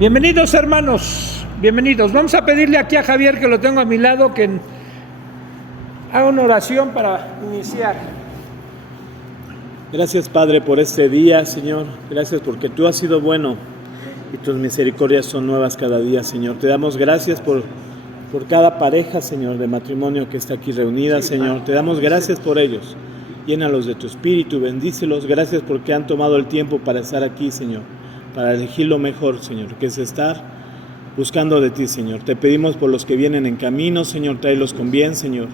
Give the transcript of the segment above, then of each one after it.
Bienvenidos, hermanos, bienvenidos. Vamos a pedirle aquí a Javier, que lo tengo a mi lado, que haga una oración para iniciar. Gracias, Padre, por este día, Señor. Gracias porque tú has sido bueno y tus misericordias son nuevas cada día, Señor. Te damos gracias por cada pareja, Señor, de matrimonio que está aquí reunida, Señor. Te damos gracias por ellos. Llénalos de tu espíritu, bendícelos. Gracias porque han tomado el tiempo para estar aquí, Señor, para elegir lo mejor, Señor, que es estar buscando de ti, Señor. Te pedimos por los que vienen en camino, Señor, tráelos con bien, Señor.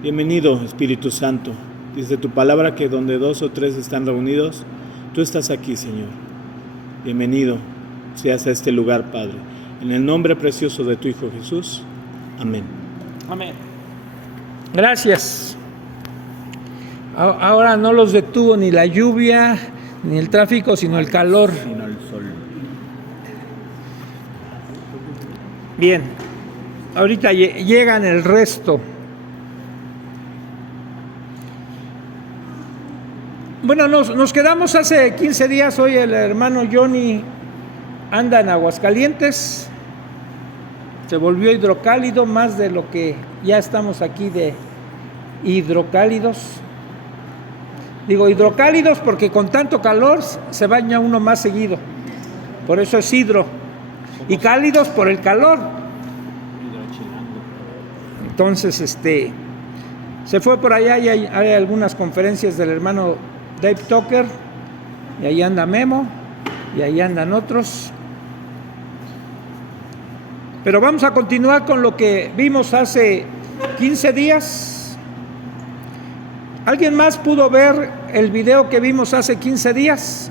Bienvenido, Espíritu Santo. Dice tu palabra que donde 2 o 3 están reunidos, tú estás aquí, Señor. Bienvenido seas a este lugar, Padre. En el nombre precioso de tu Hijo Jesús. Amén. Amén. Gracias. Ahora no los detuvo ni la lluvia, ni el tráfico, sino el calor. Sino el sol. Bien. Ahorita llegan el resto. Bueno, nos quedamos hace 15 días. Hoy el hermano Johnny anda en Aguascalientes. Se volvió hidrocálido, más de lo que ya estamos aquí de hidrocálidos. Digo hidrocálidos porque con tanto calor se baña uno más seguido. Por eso es hidro. Y cálidos por el calor. Entonces, se fue por allá y hay algunas conferencias del hermano Dave Tucker, y ahí anda Memo, y ahí andan otros. Pero vamos a continuar con lo que vimos hace 15 días. ¿Alguien más pudo ver el video que vimos hace 15 días?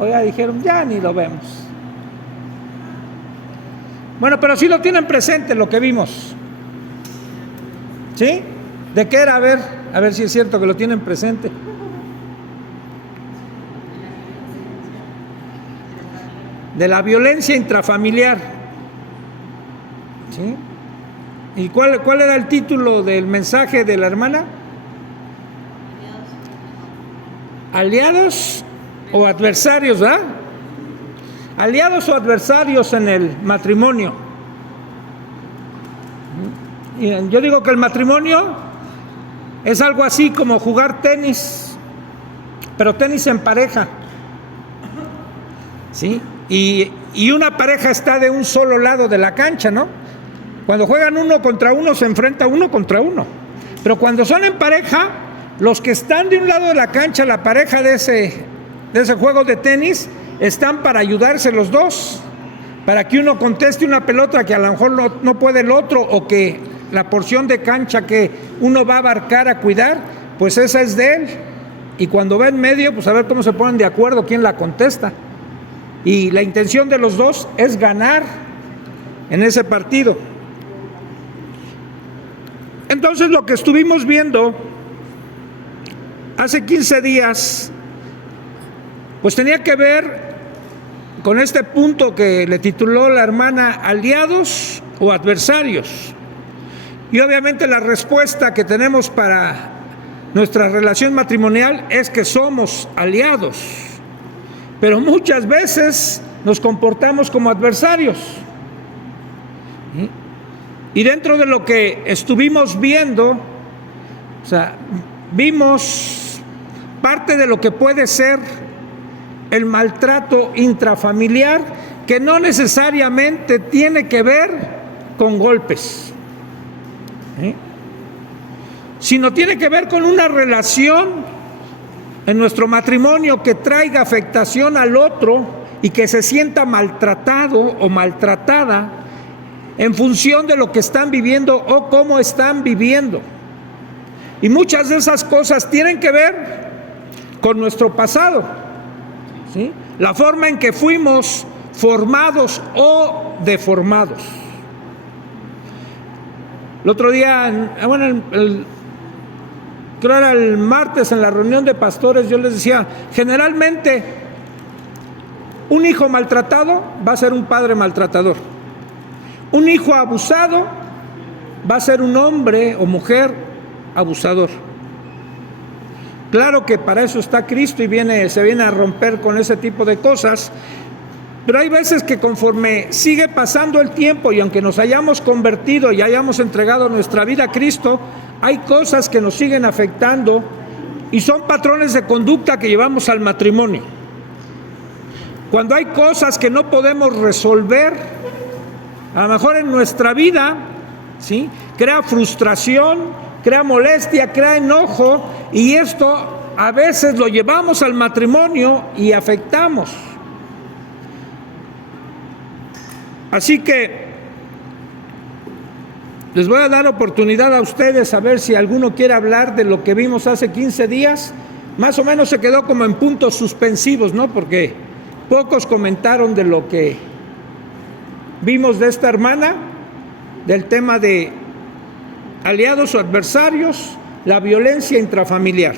O ya dijeron, ya ni lo vemos. Bueno, pero sí lo tienen presente lo que vimos. ¿Sí? ¿De qué era? A ver si es cierto que lo tienen presente. De la violencia intrafamiliar. ¿Sí? ¿Y cuál era el título del mensaje de la hermana? ¿Aliados o adversarios, ¿verdad? Aliados o adversarios en el matrimonio. Y yo digo que el matrimonio es algo así como jugar tenis, pero tenis en pareja. ¿Sí? Y una pareja está de un solo lado de la cancha, ¿no? Cuando juegan uno contra uno, se enfrenta uno contra uno. Pero cuando son en pareja, los que están de un lado de la cancha, la pareja de ese juego de tenis, están para ayudarse los dos, para que uno conteste una pelota que a lo mejor no puede el otro, o que la porción de cancha que uno va a abarcar a cuidar, pues esa es de él. Y cuando va en medio, pues a ver cómo se ponen de acuerdo quién la contesta. Y la intención de los dos es ganar en ese partido. Entonces, lo que estuvimos viendo hace 15 días, pues tenía que ver con este punto que le tituló la hermana aliados o adversarios. Y obviamente la respuesta que tenemos para nuestra relación matrimonial es que somos aliados, pero muchas veces nos comportamos como adversarios. Y dentro de lo que estuvimos viendo, vimos parte de lo que puede ser el maltrato intrafamiliar, que no necesariamente tiene que ver con golpes, sino tiene que ver con una relación en nuestro matrimonio que traiga afectación al otro y que se sienta maltratado o maltratada en función de lo que están viviendo o cómo están viviendo. Y muchas de esas cosas tienen que ver con nuestro pasado, ¿sí? La forma en que fuimos formados o deformados. El otro día, creo era el martes en la reunión de pastores, yo les decía, generalmente un hijo maltratado va a ser un padre maltratador. Un hijo abusado va a ser un hombre o mujer abusador. Claro que para eso está Cristo y se viene a romper con ese tipo de cosas. Pero hay veces que conforme sigue pasando el tiempo y aunque nos hayamos convertido y hayamos entregado nuestra vida a Cristo, hay cosas que nos siguen afectando y son patrones de conducta que llevamos al matrimonio. Cuando hay cosas que no podemos resolver, a lo mejor en nuestra vida, ¿sí?, crea frustración, crea molestia, crea enojo, y esto a veces lo llevamos al matrimonio y afectamos. Así que les voy a dar oportunidad a ustedes a ver si alguno quiere hablar de lo que vimos hace 15 días. Más o menos se quedó como en puntos suspensivos, ¿no? Porque pocos comentaron de lo que vimos de esta hermana, del tema de aliados o adversarios, la violencia intrafamiliar.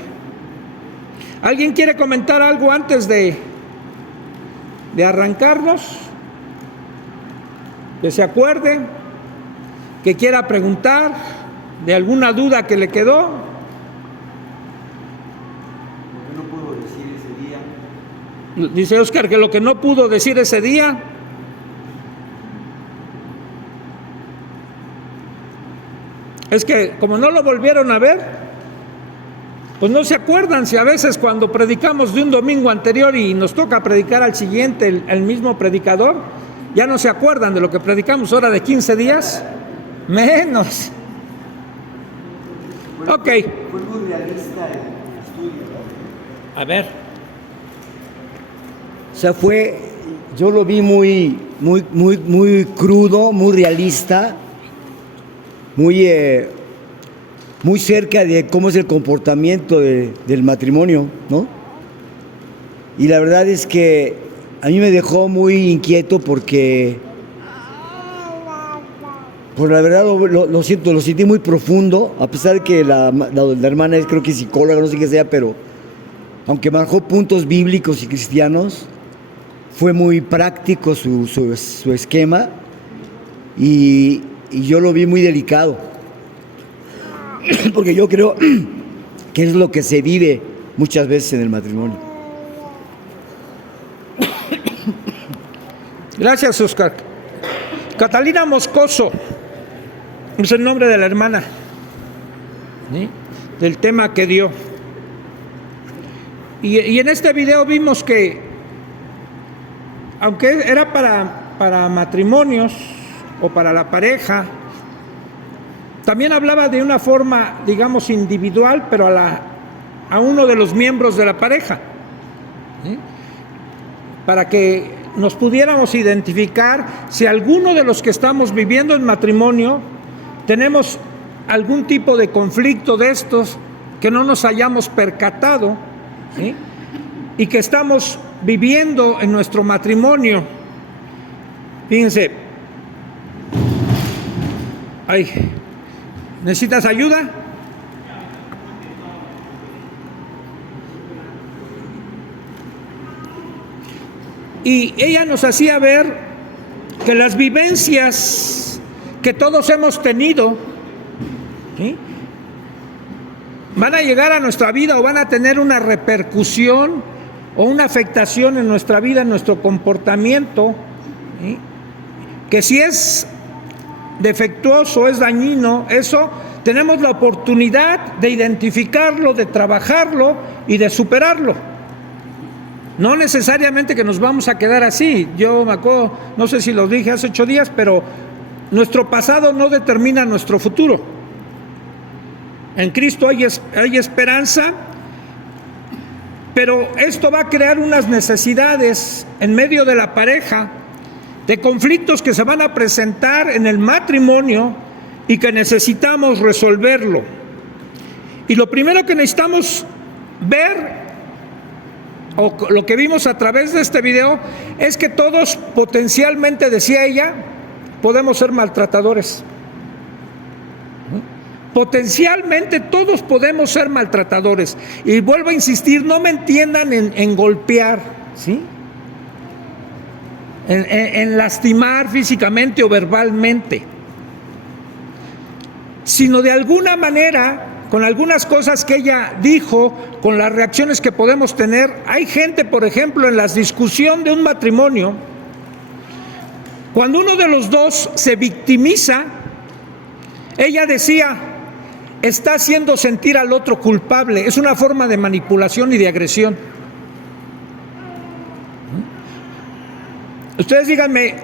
¿Alguien quiere comentar algo antes de arrancarnos? Que se acuerde, que quiera preguntar de alguna duda que le quedó. Lo que no pudo decir ese día. Dice Oscar que lo que no pudo decir ese día. Es que como no lo volvieron a ver, pues no se acuerdan. Si a veces cuando predicamos de un domingo anterior y nos toca predicar al siguiente el mismo predicador, ya no se acuerdan de lo que predicamos ahora de 15 días, menos. Ok. Fue muy realista el estudio, ¿no? A ver. O sea, yo lo vi muy crudo, muy realista, muy cerca de cómo es el comportamiento del matrimonio, ¿no? Y la verdad es que a mí me dejó muy inquieto porque, por la verdad lo siento, lo sentí muy profundo, a pesar de que la hermana es, creo que psicóloga, no sé qué sea, pero aunque manejó puntos bíblicos y cristianos, fue muy práctico su esquema y yo lo vi muy delicado, porque yo creo que es lo que se vive muchas veces en el matrimonio. Gracias, Oscar. Catalina Moscoso es el nombre de la hermana, ¿sí?, del tema que dio. Y en este video vimos que, aunque era para matrimonios o para la pareja, también hablaba de una forma, digamos, individual, pero a uno de los miembros de la pareja, ¿sí?, para que nos pudiéramos identificar si alguno de los que estamos viviendo en matrimonio tenemos algún tipo de conflicto de estos que no nos hayamos percatado, ¿sí?, y que estamos viviendo en nuestro matrimonio. Fíjense, ¿necesitas ayuda? Y ella nos hacía ver que las vivencias que todos hemos tenido, ¿sí?, van a llegar a nuestra vida o van a tener una repercusión o una afectación en nuestra vida, en nuestro comportamiento, ¿sí?, que si es defectuoso, es dañino, eso tenemos la oportunidad de identificarlo, de trabajarlo y de superarlo. No necesariamente que nos vamos a quedar así. Yo me acuerdo, no sé si lo dije hace 8 días, pero nuestro pasado no determina nuestro futuro. En Cristo hay esperanza, pero esto va a crear unas necesidades en medio de la pareja, de conflictos que se van a presentar en el matrimonio y que necesitamos resolverlo. Y lo primero que necesitamos ver, o lo que vimos a través de este video, es que todos potencialmente, decía ella, podemos ser maltratadores. Potencialmente todos podemos ser maltratadores. Y vuelvo a insistir, no me entiendan en golpear, ¿sí?, en lastimar físicamente o verbalmente, sino de alguna manera con algunas cosas que ella dijo, con las reacciones que podemos tener. Hay gente, por ejemplo, en la discusión de un matrimonio, cuando uno de los dos se victimiza, ella decía, está haciendo sentir al otro culpable. Es una forma de manipulación y de agresión. Ustedes díganme,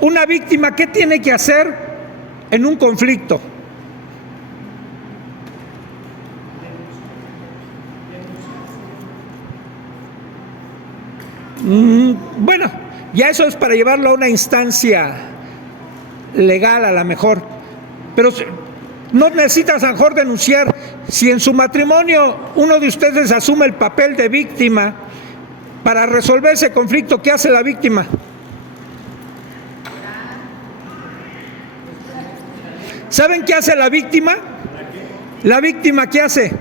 una víctima, ¿qué tiene que hacer en un conflicto? Bueno, ya eso es para llevarlo a una instancia legal a lo mejor, pero no necesitas a lo mejor denunciar. Si en su matrimonio uno de ustedes asume el papel de víctima para resolver ese conflicto, ¿qué hace la víctima? ¿Saben qué hace la víctima? La víctima, ¿qué hace?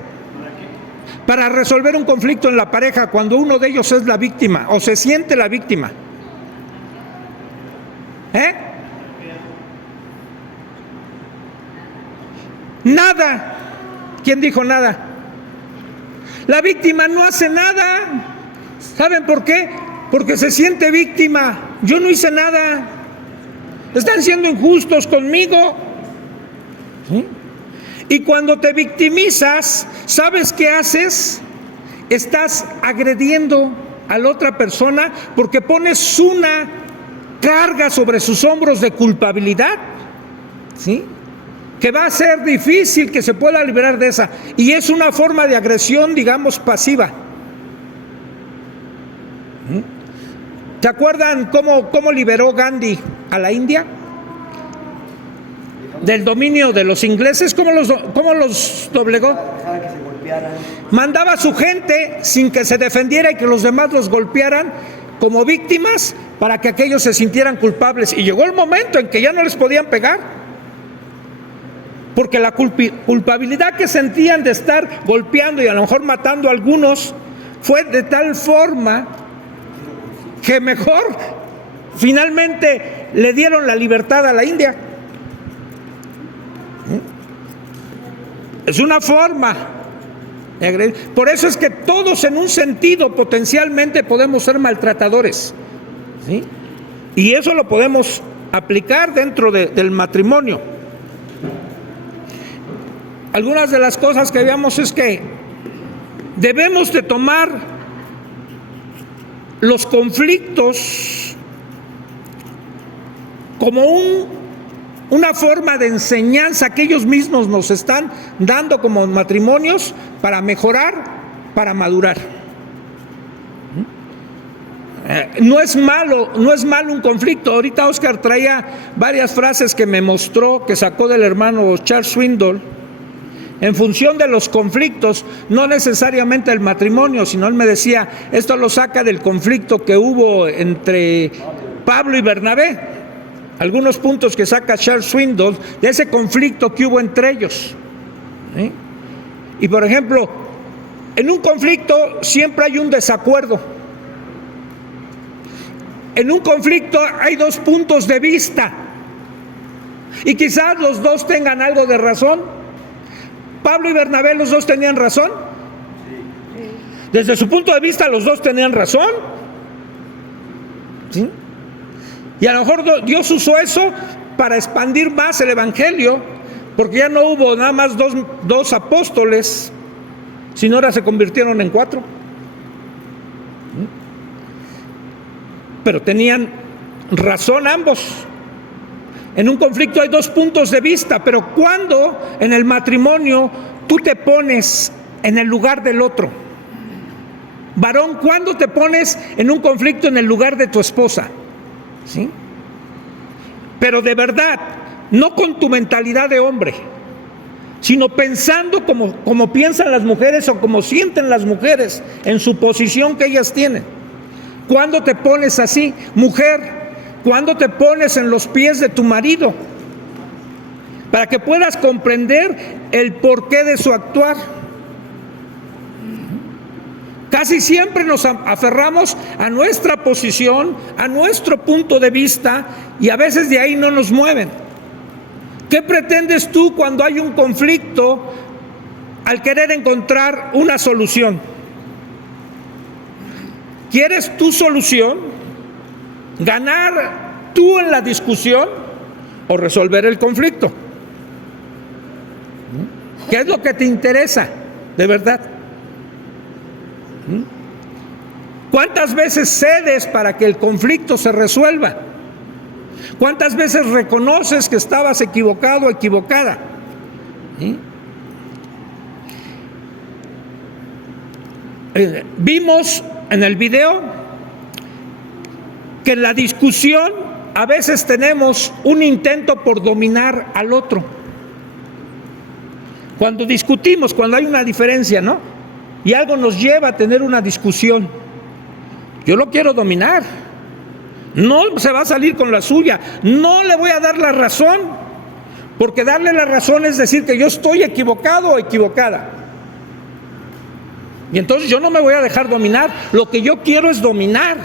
Para resolver un conflicto en la pareja, cuando uno de ellos es la víctima o se siente la víctima. Nada. ¿Quién dijo nada? La víctima no hace nada. ¿Saben por qué? Porque se siente víctima. Yo no hice nada. Están siendo injustos conmigo. ¿Sí? Y cuando te victimizas, ¿sabes qué haces? Estás agrediendo a la otra persona porque pones una carga sobre sus hombros de culpabilidad, ¿sí? Que va a ser difícil que se pueda liberar de esa. Y es una forma de agresión, digamos, pasiva. ¿Te acuerdan cómo liberó Gandhi a la India? Del dominio de los ingleses. ¿Cómo los doblegó? Mandaba a su gente sin que se defendiera y que los demás los golpearan como víctimas para que aquellos se sintieran culpables. Y llegó el momento en que ya no les podían pegar, porque la culpabilidad que sentían de estar golpeando y a lo mejor matando a algunos fue de tal forma que mejor finalmente le dieron la libertad a la India. Es una forma de agredir. Por eso es que todos en un sentido potencialmente podemos ser maltratadores, ¿sí? Y eso lo podemos aplicar dentro del matrimonio. Algunas de las cosas que veamos es que debemos de tomar los conflictos como una forma de enseñanza que ellos mismos nos están dando como matrimonios para mejorar, para madurar. No es malo un conflicto. Ahorita Oscar traía varias frases que me mostró, que sacó del hermano Charles Swindoll, en función de los conflictos, no necesariamente el matrimonio, sino él me decía, esto lo saca del conflicto que hubo entre Pablo y Bernabé. Algunos puntos que saca Charles Swindoll de ese conflicto que hubo entre ellos, ¿sí? Y por ejemplo, en un conflicto siempre hay un desacuerdo. En un conflicto hay dos puntos de vista y quizás los dos tengan algo de razón. Pablo y Bernabé, los dos tenían razón. Desde su punto de vista, los dos tenían razón, ¿sí? Y a lo mejor Dios usó eso para expandir más el evangelio, porque ya no hubo nada más dos apóstoles, sino ahora se convirtieron en 4. Pero tenían razón ambos. En un conflicto hay dos puntos de vista, pero cuando en el matrimonio tú te pones en el lugar del otro, varón, ¿cuándo te pones en un conflicto en el lugar de tu esposa? ¿Sí? Pero de verdad, no con tu mentalidad de hombre, sino pensando como piensan las mujeres o como sienten las mujeres en su posición que ellas tienen. ¿Cuándo te pones así? Mujer, ¿cuándo te pones en los pies de tu marido? Para que puedas comprender el porqué de su actuar. Casi siempre nos aferramos a nuestra posición, a nuestro punto de vista, y a veces de ahí no nos mueven. ¿Qué pretendes tú cuando hay un conflicto al querer encontrar una solución. ¿Quieres tu solución? ¿Ganar tú en la discusión o resolver el conflicto? ¿Qué es lo que te interesa de verdad? ¿Cuántas veces cedes para que el conflicto se resuelva? ¿Cuántas veces reconoces que estabas equivocado o equivocada? Vimos en el video que en la discusión a veces tenemos un intento por dominar al otro. Cuando discutimos, cuando hay una diferencia, ¿no? Y algo nos lleva a tener una discusión, yo lo quiero dominar. No se va a salir con la suya. No le voy a dar la razón, porque darle la razón es decir que yo estoy equivocado o equivocada. Y entonces yo no me voy a dejar dominar. Lo que yo quiero es dominar.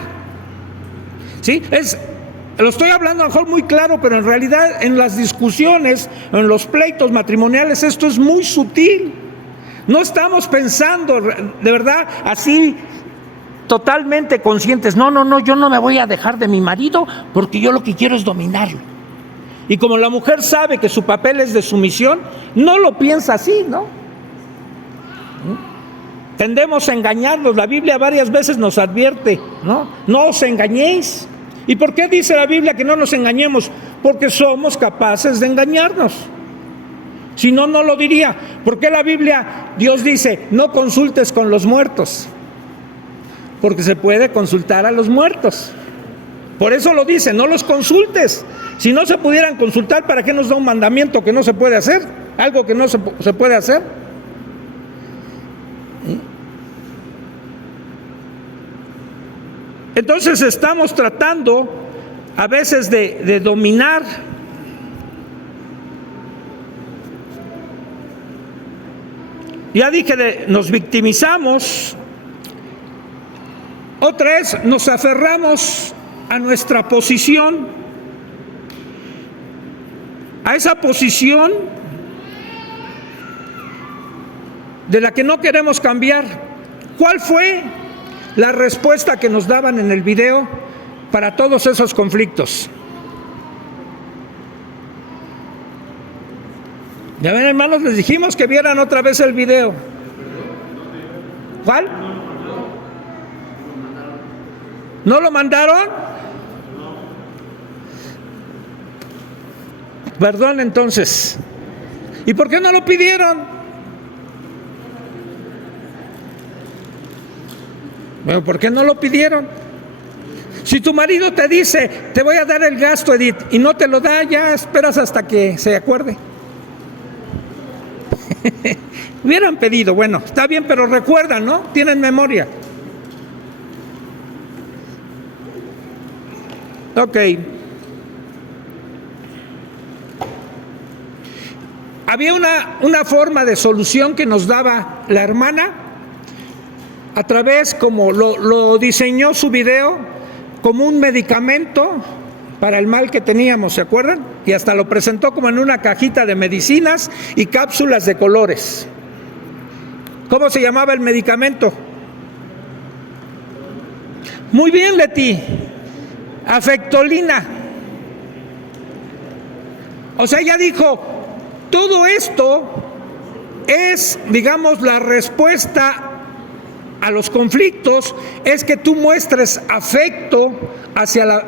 ¿Sí? Lo estoy hablando a lo mejor muy claro, pero en realidad en las discusiones, en los pleitos matrimoniales, esto es muy sutil. No estamos pensando de verdad así totalmente conscientes. No, yo no me voy a dejar de mi marido porque yo lo que quiero es dominarlo. Y como la mujer sabe que su papel es de sumisión, no lo piensa así, ¿no? Tendemos a engañarnos. La Biblia varias veces nos advierte, ¿no? No os engañéis. ¿Y por qué dice la Biblia que no nos engañemos? Porque somos capaces de engañarnos. Si no, no lo diría. ¿Por qué la Biblia, Dios dice, no consultes con los muertos? Porque se puede consultar a los muertos. Por eso lo dice, no los consultes. Si no se pudieran consultar, ¿para qué nos da un mandamiento que no se puede hacer? Algo que no se puede hacer. Entonces estamos tratando a veces de dominar. Ya dije, nos victimizamos. Otra es, nos aferramos a nuestra posición, a esa posición de la que no queremos cambiar. ¿Cuál fue la respuesta que nos daban en el video para todos esos conflictos? Ya ven, hermanos, les dijimos que vieran otra vez el video. ¿Cuál? ¿No lo mandaron? Perdón, entonces. ¿Y por qué no lo pidieron? Bueno, ¿por qué no lo pidieron? Si tu marido te dice, te voy a dar el gasto, Edith, y no te lo da, ya esperas hasta que se acuerde. Hubieran pedido, bueno, está bien, pero recuerdan, ¿no? Tienen memoria. Ok. Había una forma de solución que nos daba la hermana a través, como lo diseñó su video, como un medicamento para el mal que teníamos, ¿se acuerdan? Y hasta lo presentó como en una cajita de medicinas y cápsulas de colores. ¿Cómo se llamaba el medicamento? Muy bien, Leti. Afectolina. O sea, ella dijo, todo esto es, digamos, la respuesta a los conflictos, es que tú muestres afecto hacia la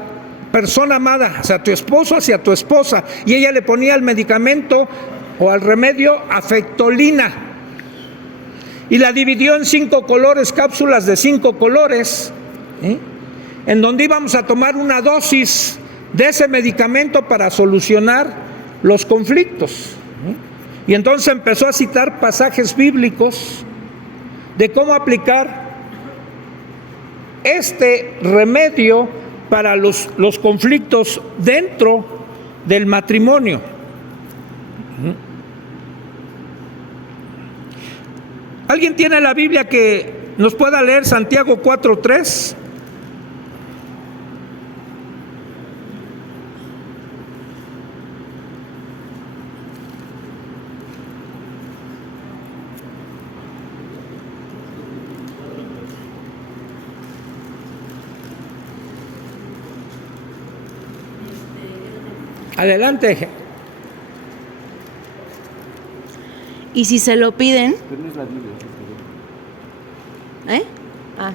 persona amada, hacia tu esposo, hacia tu esposa. Y ella le ponía al medicamento o al remedio afectolina. Y la dividió en 5 colores, cápsulas de 5 colores, en donde íbamos a tomar una dosis de ese medicamento para solucionar los conflictos. Y entonces empezó a citar pasajes bíblicos de cómo aplicar este remedio para los conflictos dentro del matrimonio. ¿Alguien tiene la Biblia que nos pueda leer Santiago 4:3? Adelante. Y si se lo piden, Pero no es la Biblia. ¿eh? Ah.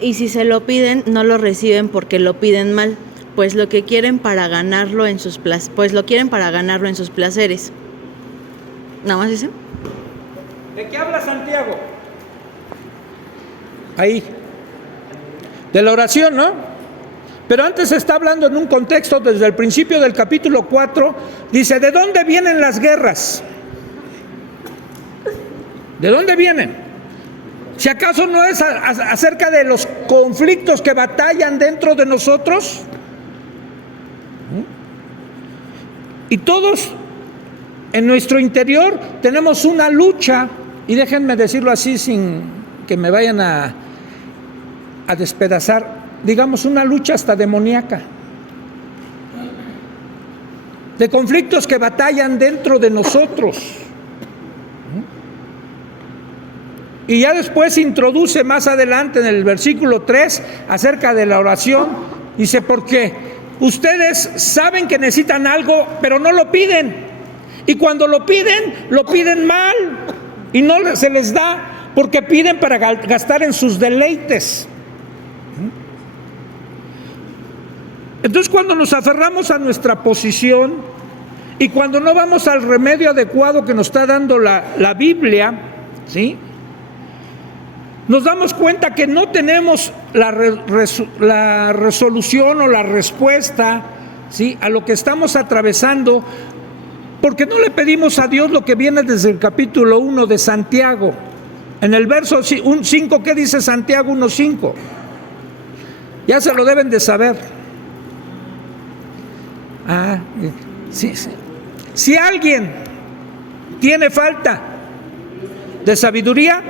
Y si se lo piden, no lo reciben porque lo piden mal, pues lo quieren para ganarlo en sus placeres. ¿Nada más eso? ¿De qué habla Santiago? Ahí. De la oración, ¿no? Pero antes está hablando en un contexto, desde el principio del capítulo 4, dice, ¿de dónde vienen las guerras? ¿De dónde vienen? Si acaso no es acerca de los conflictos que batallan dentro de nosotros. Y todos en nuestro interior tenemos una lucha, y déjenme decirlo así sin que me vayan a despedazar, digamos una lucha hasta demoníaca, de conflictos que batallan dentro de nosotros. Y ya después introduce más adelante en el versículo 3 acerca de la oración, dice, porque ustedes saben que necesitan algo, pero no lo piden, y cuando lo piden mal, y no se les da, porque piden para gastar en sus deleites. Entonces, cuando nos aferramos a nuestra posición y cuando no vamos al remedio adecuado que nos está dando la Biblia, ¿sí?, nos damos cuenta que no tenemos la resolución o la respuesta, ¿sí?, a lo que estamos atravesando, porque no le pedimos a Dios lo que viene desde el capítulo 1 de Santiago. En el verso 5, ¿qué dice Santiago 1:5? Ya se lo deben de saber. Sí. Si alguien tiene falta de sabiduría,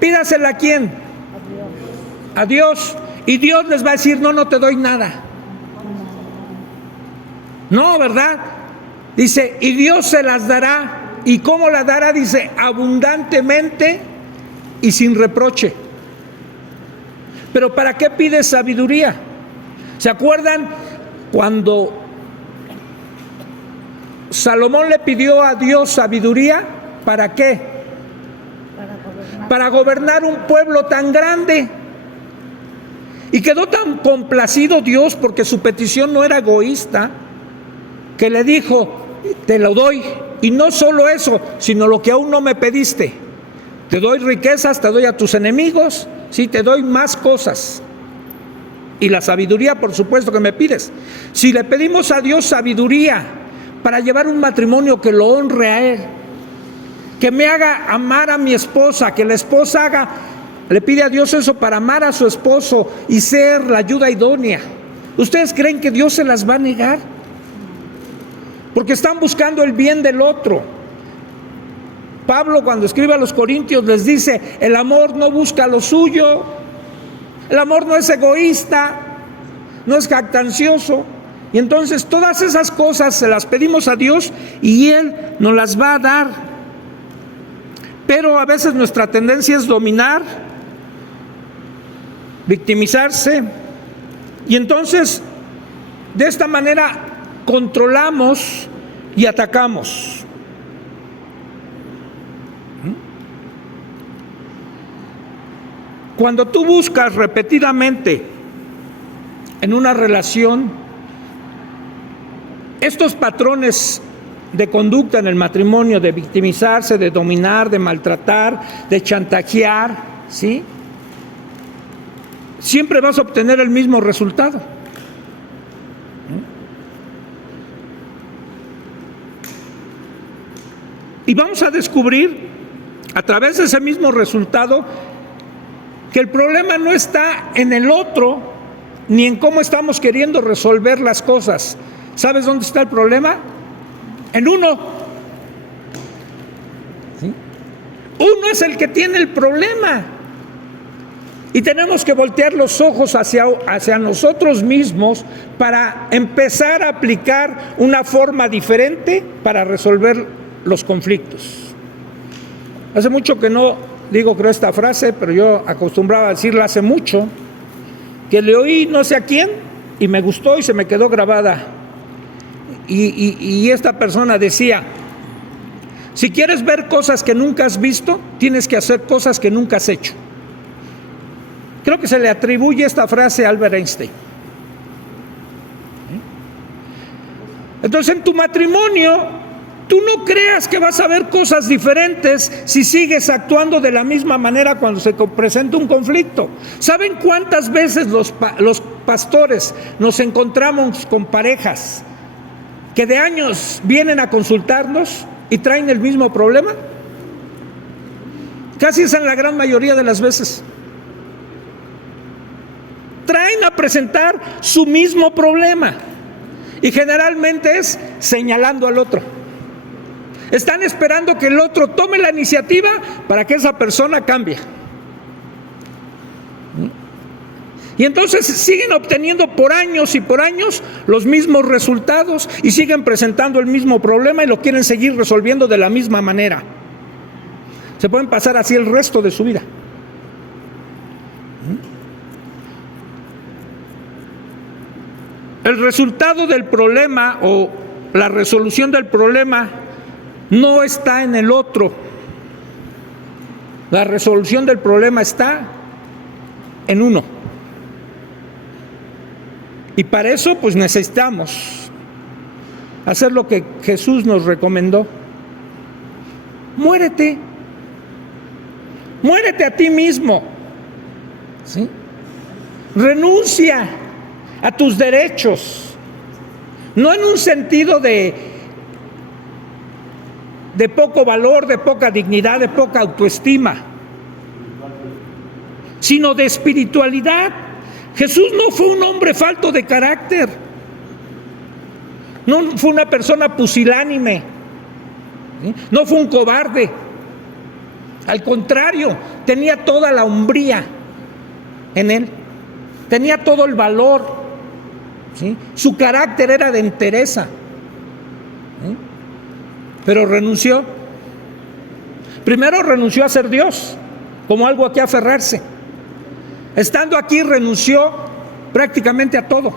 pídasela a ¿quién? A Dios. Y Dios les va a decir, no te doy nada. No, ¿verdad? Dice, y Dios se las dará. ¿Y cómo la dará? Dice, abundantemente y sin reproche. Pero ¿para qué pide sabiduría? ¿Se acuerdan cuando Salomón le pidió a Dios sabiduría? ¿Para qué? Para gobernar un pueblo tan grande. Y quedó tan complacido Dios, porque su petición no era egoísta, que le dijo, te lo doy, y no solo eso, sino lo que aún no me pediste. Te doy riquezas, te doy a tus enemigos, sí, te doy más cosas. Y la sabiduría, por supuesto, que me pides. Si le pedimos a Dios sabiduría para llevar un matrimonio que lo honre a Él, que me haga amar a mi esposa, que la esposa le pide a Dios eso para amar a su esposo y ser la ayuda idónea, ¿ustedes creen que Dios se las va a negar? Porque están buscando el bien del otro. Pablo, cuando escribe a los Corintios, les dice, el amor no busca lo suyo, el amor no es egoísta, no es jactancioso. Y entonces todas esas cosas se las pedimos a Dios y Él nos las va a dar. Pero a veces nuestra tendencia es dominar, victimizarse, y entonces de esta manera controlamos y atacamos. Cuando tú buscas repetidamente en una relación estos patrones de conducta en el matrimonio, de victimizarse, de dominar, de maltratar, de chantajear, ¿sí?, siempre vas a obtener el mismo resultado. Y vamos a descubrir a través de ese mismo resultado que el problema no está en el otro ni en cómo estamos queriendo resolver las cosas. ¿Sabes dónde está el problema? En uno. ¿Sí? Uno es el que tiene el problema. Y tenemos que voltear los ojos hacia nosotros mismos para empezar a aplicar una forma diferente para resolver los conflictos. Hace mucho que no digo, creo, esta frase, pero yo acostumbraba a decirla hace mucho, que le oí no sé a quién, y me gustó y se me quedó grabada. Y esta persona decía: si quieres ver cosas que nunca has visto, tienes que hacer cosas que nunca has hecho. Creo que se le atribuye esta frase a Albert Einstein. Entonces, en tu matrimonio, tú no creas que vas a ver cosas diferentes si sigues actuando de la misma manera cuando se presenta un conflicto. ¿Saben cuántas veces los pastores nos encontramos con parejas que de años vienen a consultarnos y traen el mismo problema? Casi es en la gran mayoría de las veces. Traen a presentar su mismo problema y generalmente es señalando al otro. Están esperando que el otro tome la iniciativa para que esa persona cambie. Y entonces siguen obteniendo por años y por años los mismos resultados y siguen presentando el mismo problema y lo quieren seguir resolviendo de la misma manera. Se pueden pasar así el resto de su vida. El resultado del problema o la resolución del problema no está en el otro. La resolución del problema está en uno. Y para eso pues necesitamos hacer lo que Jesús nos recomendó. Muérete. Muérete a ti mismo. ¿Sí? Renuncia a tus derechos. No en un sentido de poco valor, de poca dignidad, de poca autoestima, sino de espiritualidad. Jesús no fue un hombre falto de carácter, no fue una persona pusilánime, ¿sí? No fue un cobarde. Al contrario, tenía toda la hombría en él, tenía todo el valor, ¿sí? Su carácter era de entereza, ¿sí? Pero renunció. Primero renunció a ser Dios, como algo a que aferrarse. Estando aquí renunció prácticamente a todo.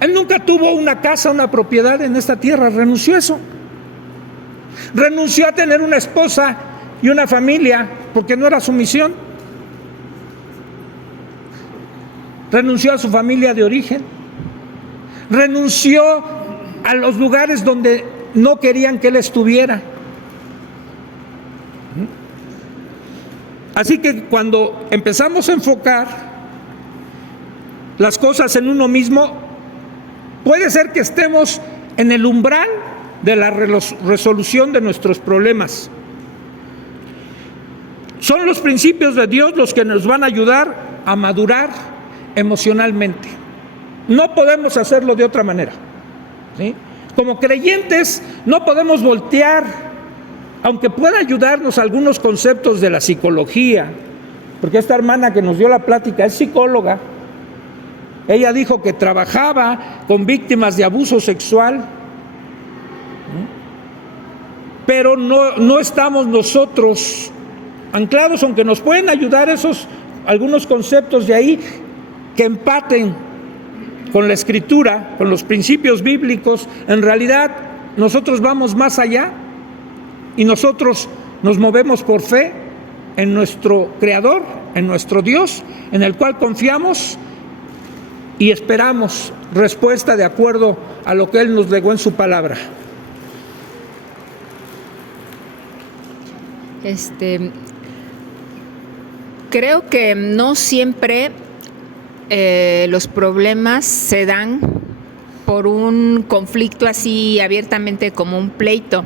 Él nunca tuvo una casa, una propiedad en esta tierra, renunció a eso. Renunció a tener una esposa y una familia, porque no era su misión. Renunció a su familia de origen. Renunció a los lugares donde no querían que él estuviera. Así que cuando empezamos a enfocar las cosas en uno mismo, puede ser que estemos en el umbral de la resolución de nuestros problemas. Son los principios de Dios los que nos van a ayudar a madurar emocionalmente. No podemos hacerlo de otra manera, ¿sí? Como creyentes no podemos voltear, aunque pueda ayudarnos algunos conceptos de la psicología, porque esta hermana que nos dio la plática es psicóloga. Ella dijo que trabajaba con víctimas de abuso sexual, pero no estamos nosotros anclados, aunque nos pueden ayudar algunos conceptos de ahí que empaten con la escritura, con los principios bíblicos. En realidad nosotros vamos más allá y nosotros nos movemos por fe en nuestro Creador, en nuestro Dios, en el cual confiamos y esperamos respuesta de acuerdo a lo que Él nos legó en su palabra. Creo que no siempre los problemas se dan por un conflicto así abiertamente como un pleito.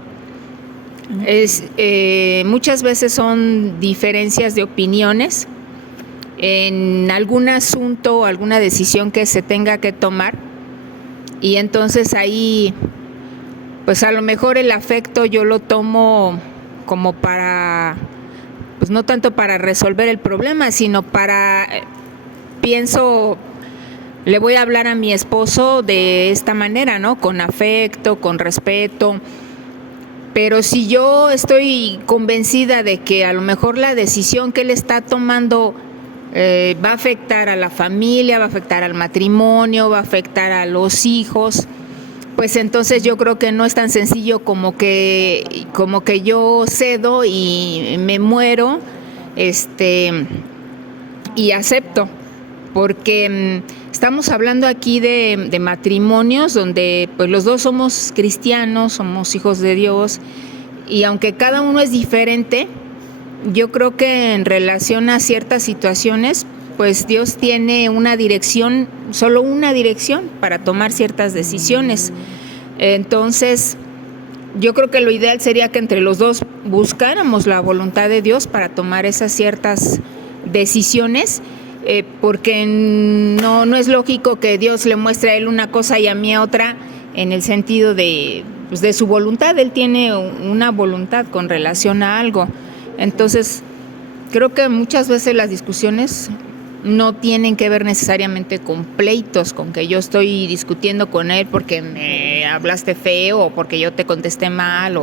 Muchas veces son diferencias de opiniones en algún asunto o alguna decisión que se tenga que tomar, y entonces ahí pues a lo mejor el afecto yo lo tomo como para, pues no tanto para resolver el problema, sino para, pienso, le voy a hablar a mi esposo de esta manera, ¿no? Con afecto, con respeto. Pero si yo estoy convencida de que a lo mejor la decisión que él está tomando va a afectar a la familia, va a afectar al matrimonio, va a afectar a los hijos, pues entonces yo creo que no es tan sencillo como que yo cedo y me muero, y acepto, porque estamos hablando aquí de matrimonios donde pues los dos somos cristianos, somos hijos de Dios, y aunque cada uno es diferente, yo creo que en relación a ciertas situaciones, pues Dios tiene una dirección, solo una dirección para tomar ciertas decisiones. Entonces, yo creo que lo ideal sería que entre los dos buscáramos la voluntad de Dios para tomar esas ciertas decisiones, porque no es lógico que Dios le muestre a él una cosa y a mí otra, en el sentido de su voluntad. Él tiene una voluntad con relación a algo. Entonces, creo que muchas veces las discusiones no tienen que ver necesariamente con pleitos, con que yo estoy discutiendo con él porque me hablaste feo o porque yo te contesté mal,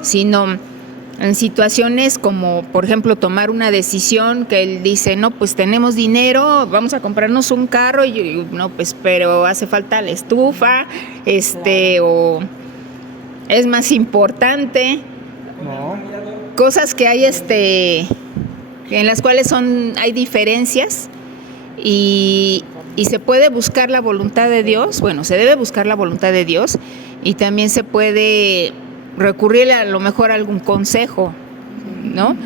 sino en situaciones como, por ejemplo, tomar una decisión que él dice, no, pues tenemos dinero, vamos a comprarnos un carro, y yo digo, no, pues, pero hace falta la estufa, o es más importante. No. Cosas que hay en las cuales hay diferencias y se puede buscar la voluntad de Dios. Bueno, se debe buscar la voluntad de Dios, y también se puede recurrir a lo mejor a algún consejo, ¿no?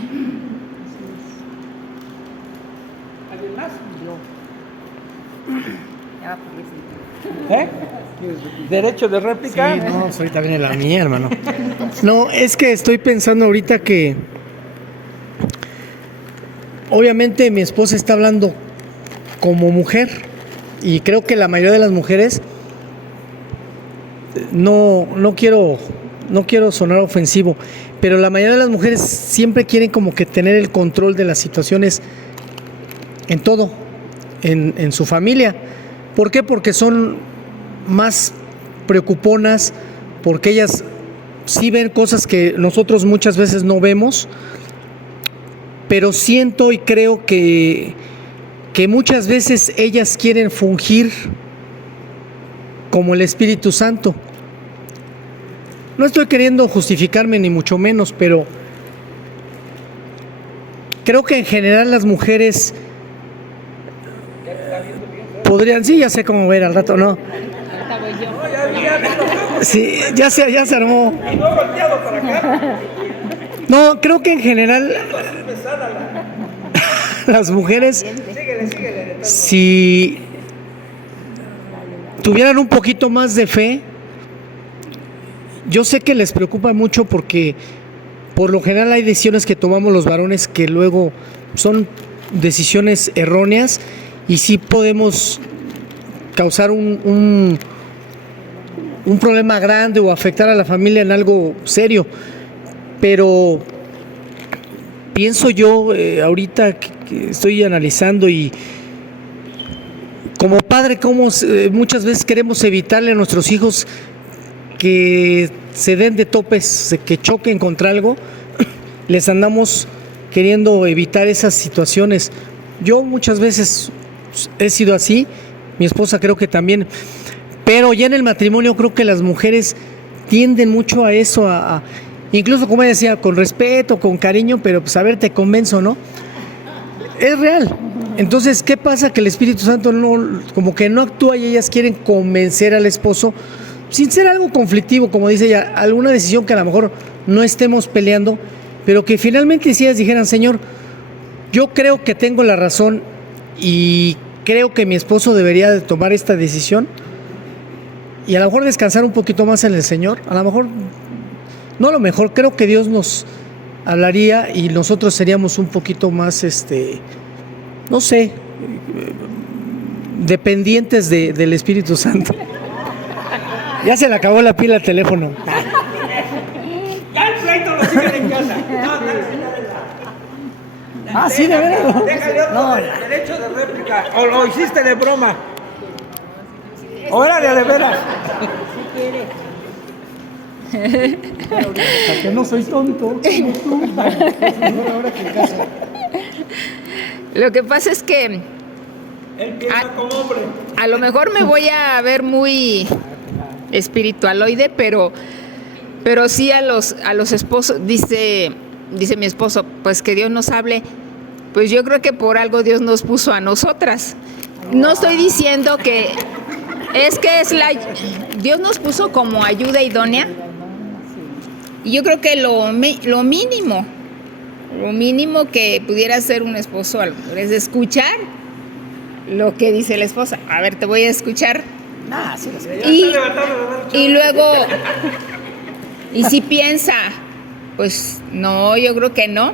¿Alguien más? ¿Eh? ¿Derecho de réplica? Sí, no, ahorita viene la mía, hermano. No, es que estoy pensando ahorita que obviamente mi esposa está hablando como mujer, y creo que la mayoría de las mujeres, no quiero sonar ofensivo, pero la mayoría de las mujeres siempre quieren como que tener el control de las situaciones en todo, en su familia. ¿Por qué? Porque son más preocuponas, porque ellas sí ven cosas que nosotros muchas veces no vemos, pero siento y creo que muchas veces ellas quieren fungir como el Espíritu Santo. No estoy queriendo justificarme ni mucho menos, pero creo que en general las mujeres podrían, sí, ya sé cómo ver al rato, ¿no? Sí, ya se armó. No, creo que en general las mujeres, si tuvieran un poquito más de fe, yo sé que les preocupa mucho porque por lo general hay decisiones que tomamos los varones que luego son decisiones erróneas, y sí podemos causar un problema grande o afectar a la familia en algo serio. Pero pienso yo, ahorita que estoy analizando, y como padre, cómo muchas veces queremos evitarle a nuestros hijos que se den de topes, que choquen contra algo, les andamos queriendo evitar esas situaciones. Yo muchas veces he sido así, mi esposa creo que también, pero ya en el matrimonio creo que las mujeres tienden mucho a eso, incluso, como decía, con respeto, con cariño, pero pues a ver, te convenzo, ¿no? Es real. Entonces, ¿qué pasa? Que el Espíritu Santo como que no actúa, y ellas quieren convencer al esposo sin ser algo conflictivo, como dice ella, alguna decisión que a lo mejor no estemos peleando, pero que finalmente si ellas dijeran, Señor, yo creo que tengo la razón y creo que mi esposo debería de tomar esta decisión, y a lo mejor descansar un poquito más en el Señor, a lo mejor, no a lo mejor, creo que Dios nos hablaría y nosotros seríamos un poquito más, no sé, dependientes del Espíritu Santo. Ya se le acabó la pila al teléfono. Ya el pleito lo siguen en casa. Ah, sí, de verdad. Déjale otro derecho de réplica. O lo hiciste de broma. Órale, de veras. Que no soy tonto. Ahora que en casa. Lo que pasa es que Él piensa como hombre. a lo mejor me voy a ver muy espiritualoide, pero sí a los esposos, dice mi esposo, pues que Dios nos hable. Pues yo creo que por algo Dios nos puso a nosotras. No estoy diciendo que Dios nos puso como ayuda idónea. Y yo creo que lo mínimo que pudiera hacer un esposo es escuchar lo que dice la esposa. A ver, te voy a escuchar. Y luego, y si piensa, pues no, yo creo que no.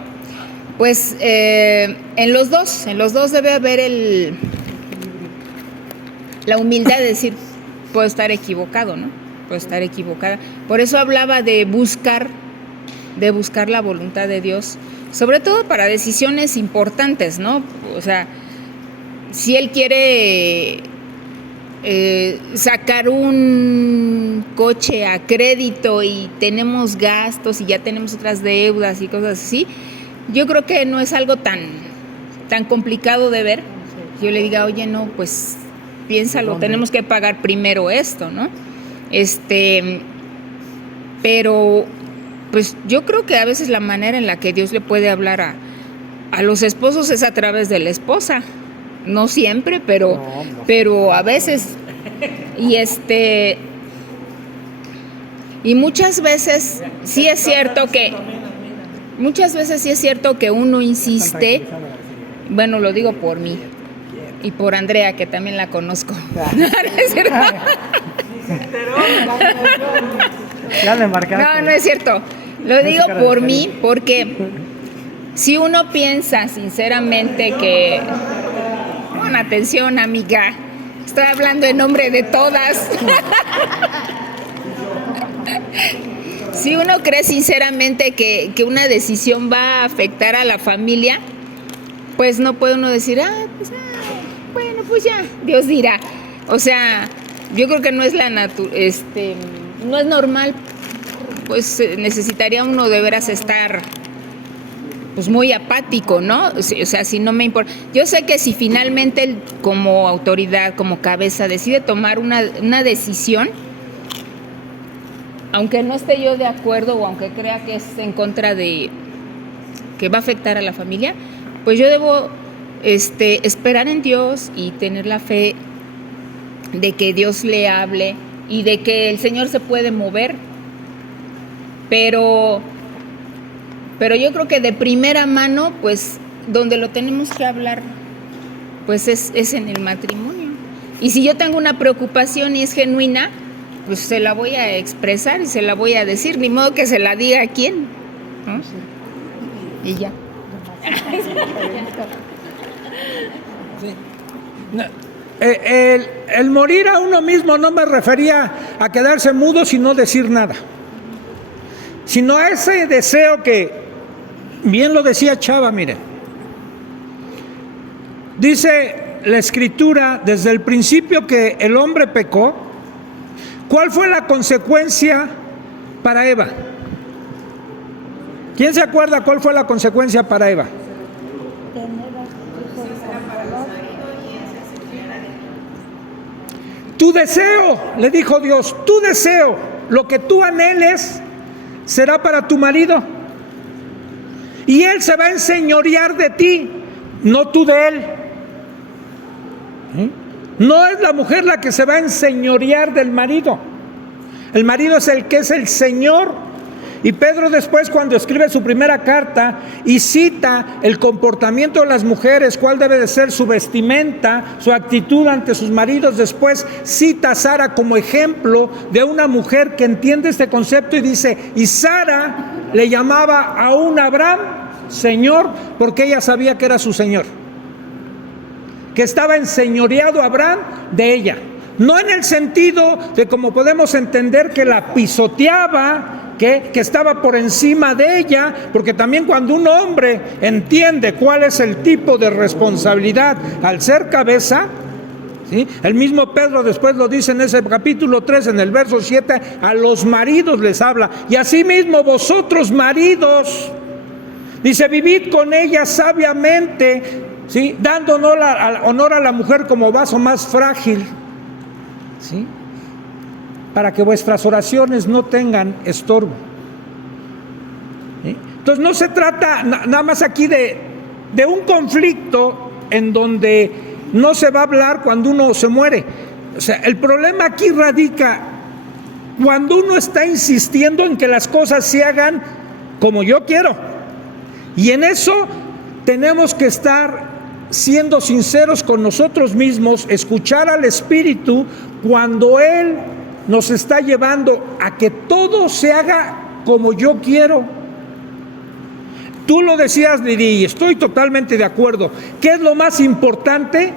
Pues en los dos debe haber la humildad de decir, puedo estar equivocado, ¿no? Puedo estar equivocada. Por eso hablaba de buscar la voluntad de Dios, sobre todo para decisiones importantes, ¿no? O sea, si Él quiere sacar un coche a crédito y tenemos gastos y ya tenemos otras deudas y cosas así, yo creo que no es algo tan complicado de ver. Yo le diga, oye, no, pues piénsalo, tenemos que pagar primero esto, ¿no? Pero pues yo creo que a veces la manera en la que Dios le puede hablar a los esposos es a través de la esposa. No siempre, pero a veces. Y muchas veces sí es cierto que uno insiste. Bueno, lo digo por mí y por Andrea, que también la conozco. No es cierto. Lo digo por mí porque si uno piensa sinceramente que... Pon atención, amiga. Estoy hablando en nombre de todas. Si uno cree sinceramente que una decisión va a afectar a la familia, pues no puede uno decir, bueno, pues ya, Dios dirá. O sea, yo creo que no es no es normal, pues necesitaría uno de veras estar pues muy apático, ¿no? O sea, si no me importa. Yo sé que si finalmente él, como autoridad, como cabeza, decide tomar una decisión, aunque no esté yo de acuerdo o aunque crea que es en contra de que va a afectar a la familia, pues yo debo esperar en Dios y tener la fe de que Dios le hable y de que el Señor se puede mover. Pero yo creo que de primera mano, pues, donde lo tenemos que hablar, pues es en el matrimonio. Y si yo tengo una preocupación y es genuina, pues se la voy a expresar y se la voy a decir, ni modo que se la diga a quién, ¿no? Y ya. El morir a uno mismo no me refería a quedarse mudo sin no decir nada, sino a ese deseo que, bien lo decía Chava, mire, dice la Escritura desde el principio que el hombre pecó. ¿Cuál fue la consecuencia para Eva? ¿Quién se acuerda cuál fue la consecuencia para Eva? Tu deseo, le dijo Dios, tu deseo, lo que tú anheles, será para tu marido. Y él se va a enseñorear de ti, no tú de él. No es la mujer la que se va a enseñorear del marido. El marido es el que es el Señor. Y Pedro después, cuando escribe su primera carta y cita el comportamiento de las mujeres, cuál debe de ser su vestimenta, su actitud ante sus maridos, después cita a Sara como ejemplo de una mujer que entiende este concepto y dice, y Sara le llamaba a un Abraham Señor, porque ella sabía que era su Señor, que estaba enseñoreado Abraham de ella. No en el sentido de como podemos entender que la pisoteaba, que estaba por encima de ella, porque también cuando un hombre entiende cuál es el tipo de responsabilidad al ser cabeza, ¿sí? El mismo Pedro después lo dice en ese capítulo 3, en el verso 7, a los maridos les habla, y asimismo vosotros maridos, dice, vivid con ella sabiamente, ¿sí? Dando honor a la mujer como vaso más frágil, ¿sí? Para que vuestras oraciones no tengan estorbo. ¿Sí? Entonces no se trata nada más aquí de un conflicto en donde no se va a hablar cuando uno se muere. O sea, el problema aquí radica cuando uno está insistiendo en que las cosas se hagan como yo quiero. Y en eso tenemos que estar siendo sinceros con nosotros mismos, escuchar al Espíritu cuando Él nos está llevando a que todo se haga como yo quiero. Tú lo decías, Lili, y estoy totalmente de acuerdo. ¿Qué es lo más importante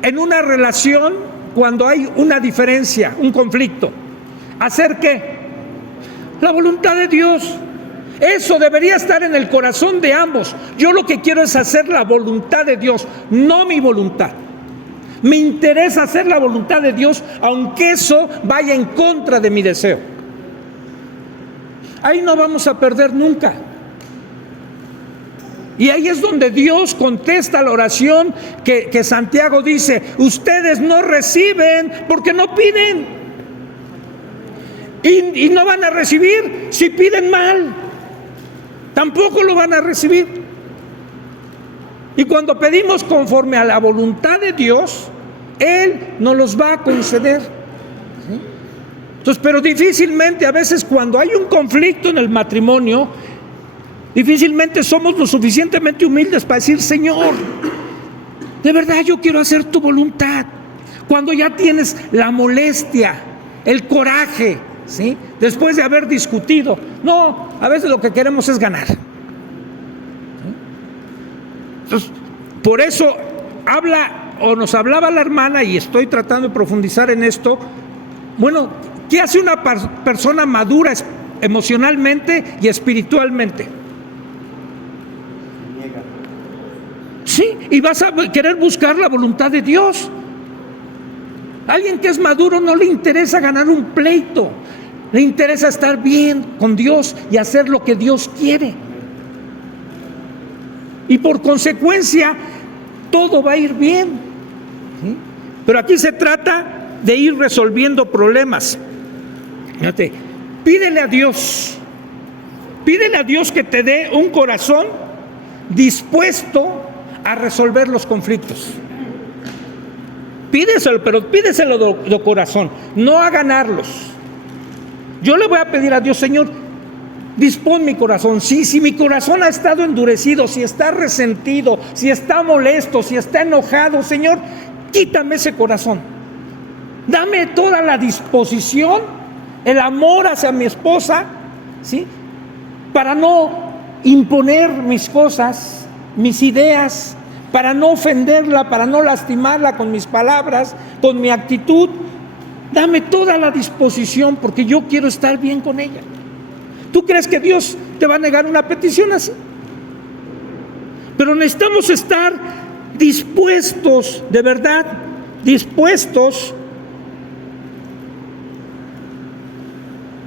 en una relación cuando hay una diferencia, un conflicto? ¿Hacer qué? La voluntad de Dios. Eso debería estar en el corazón de ambos. Yo lo que quiero es hacer la voluntad de Dios, no mi voluntad. Me interesa hacer la voluntad de Dios, aunque eso vaya en contra de mi deseo. Ahí no vamos a perder nunca. Y ahí es donde Dios contesta la oración que Santiago dice: ustedes no reciben porque no piden. Y no van a recibir si piden mal. Tampoco lo van a recibir. Y cuando pedimos conforme a la voluntad de Dios, Él nos los va a conceder. ¿Sí? Entonces, pero difícilmente, a veces cuando hay un conflicto en el matrimonio, difícilmente somos lo suficientemente humildes para decir: Señor, de verdad yo quiero hacer tu voluntad. Cuando ya tienes la molestia, el coraje, ¿sí? Después de haber discutido. No, a veces lo que queremos es ganar. Entonces, por eso nos hablaba la hermana, y estoy tratando de profundizar en esto. Bueno, ¿qué hace una persona madura emocionalmente y espiritualmente? Sí, y vas a querer buscar la voluntad de Dios. Alguien que es maduro no le interesa ganar un pleito, le interesa estar bien con Dios y hacer lo que Dios quiere. Y por consecuencia, todo va a ir bien. ¿Sí? Pero aquí se trata de ir resolviendo problemas. Fíjate, pídele a Dios que te dé un corazón dispuesto a resolver los conflictos. Pídeselo, pero pídeselo de corazón, no a ganarlos. Yo le voy a pedir a Dios: Señor, dispón mi corazón. Si mi corazón ha estado endurecido, si está resentido, si está molesto, si está enojado, Señor, quítame ese corazón. Dame toda la disposición, el amor hacia mi esposa, ¿sí? Para no imponer mis cosas, mis ideas, para no ofenderla, para no lastimarla con mis palabras, con mi actitud. Dame toda la disposición, porque yo quiero estar bien con ella. ¿Tú crees que Dios te va a negar una petición así? Pero necesitamos estar dispuestos, de verdad, dispuestos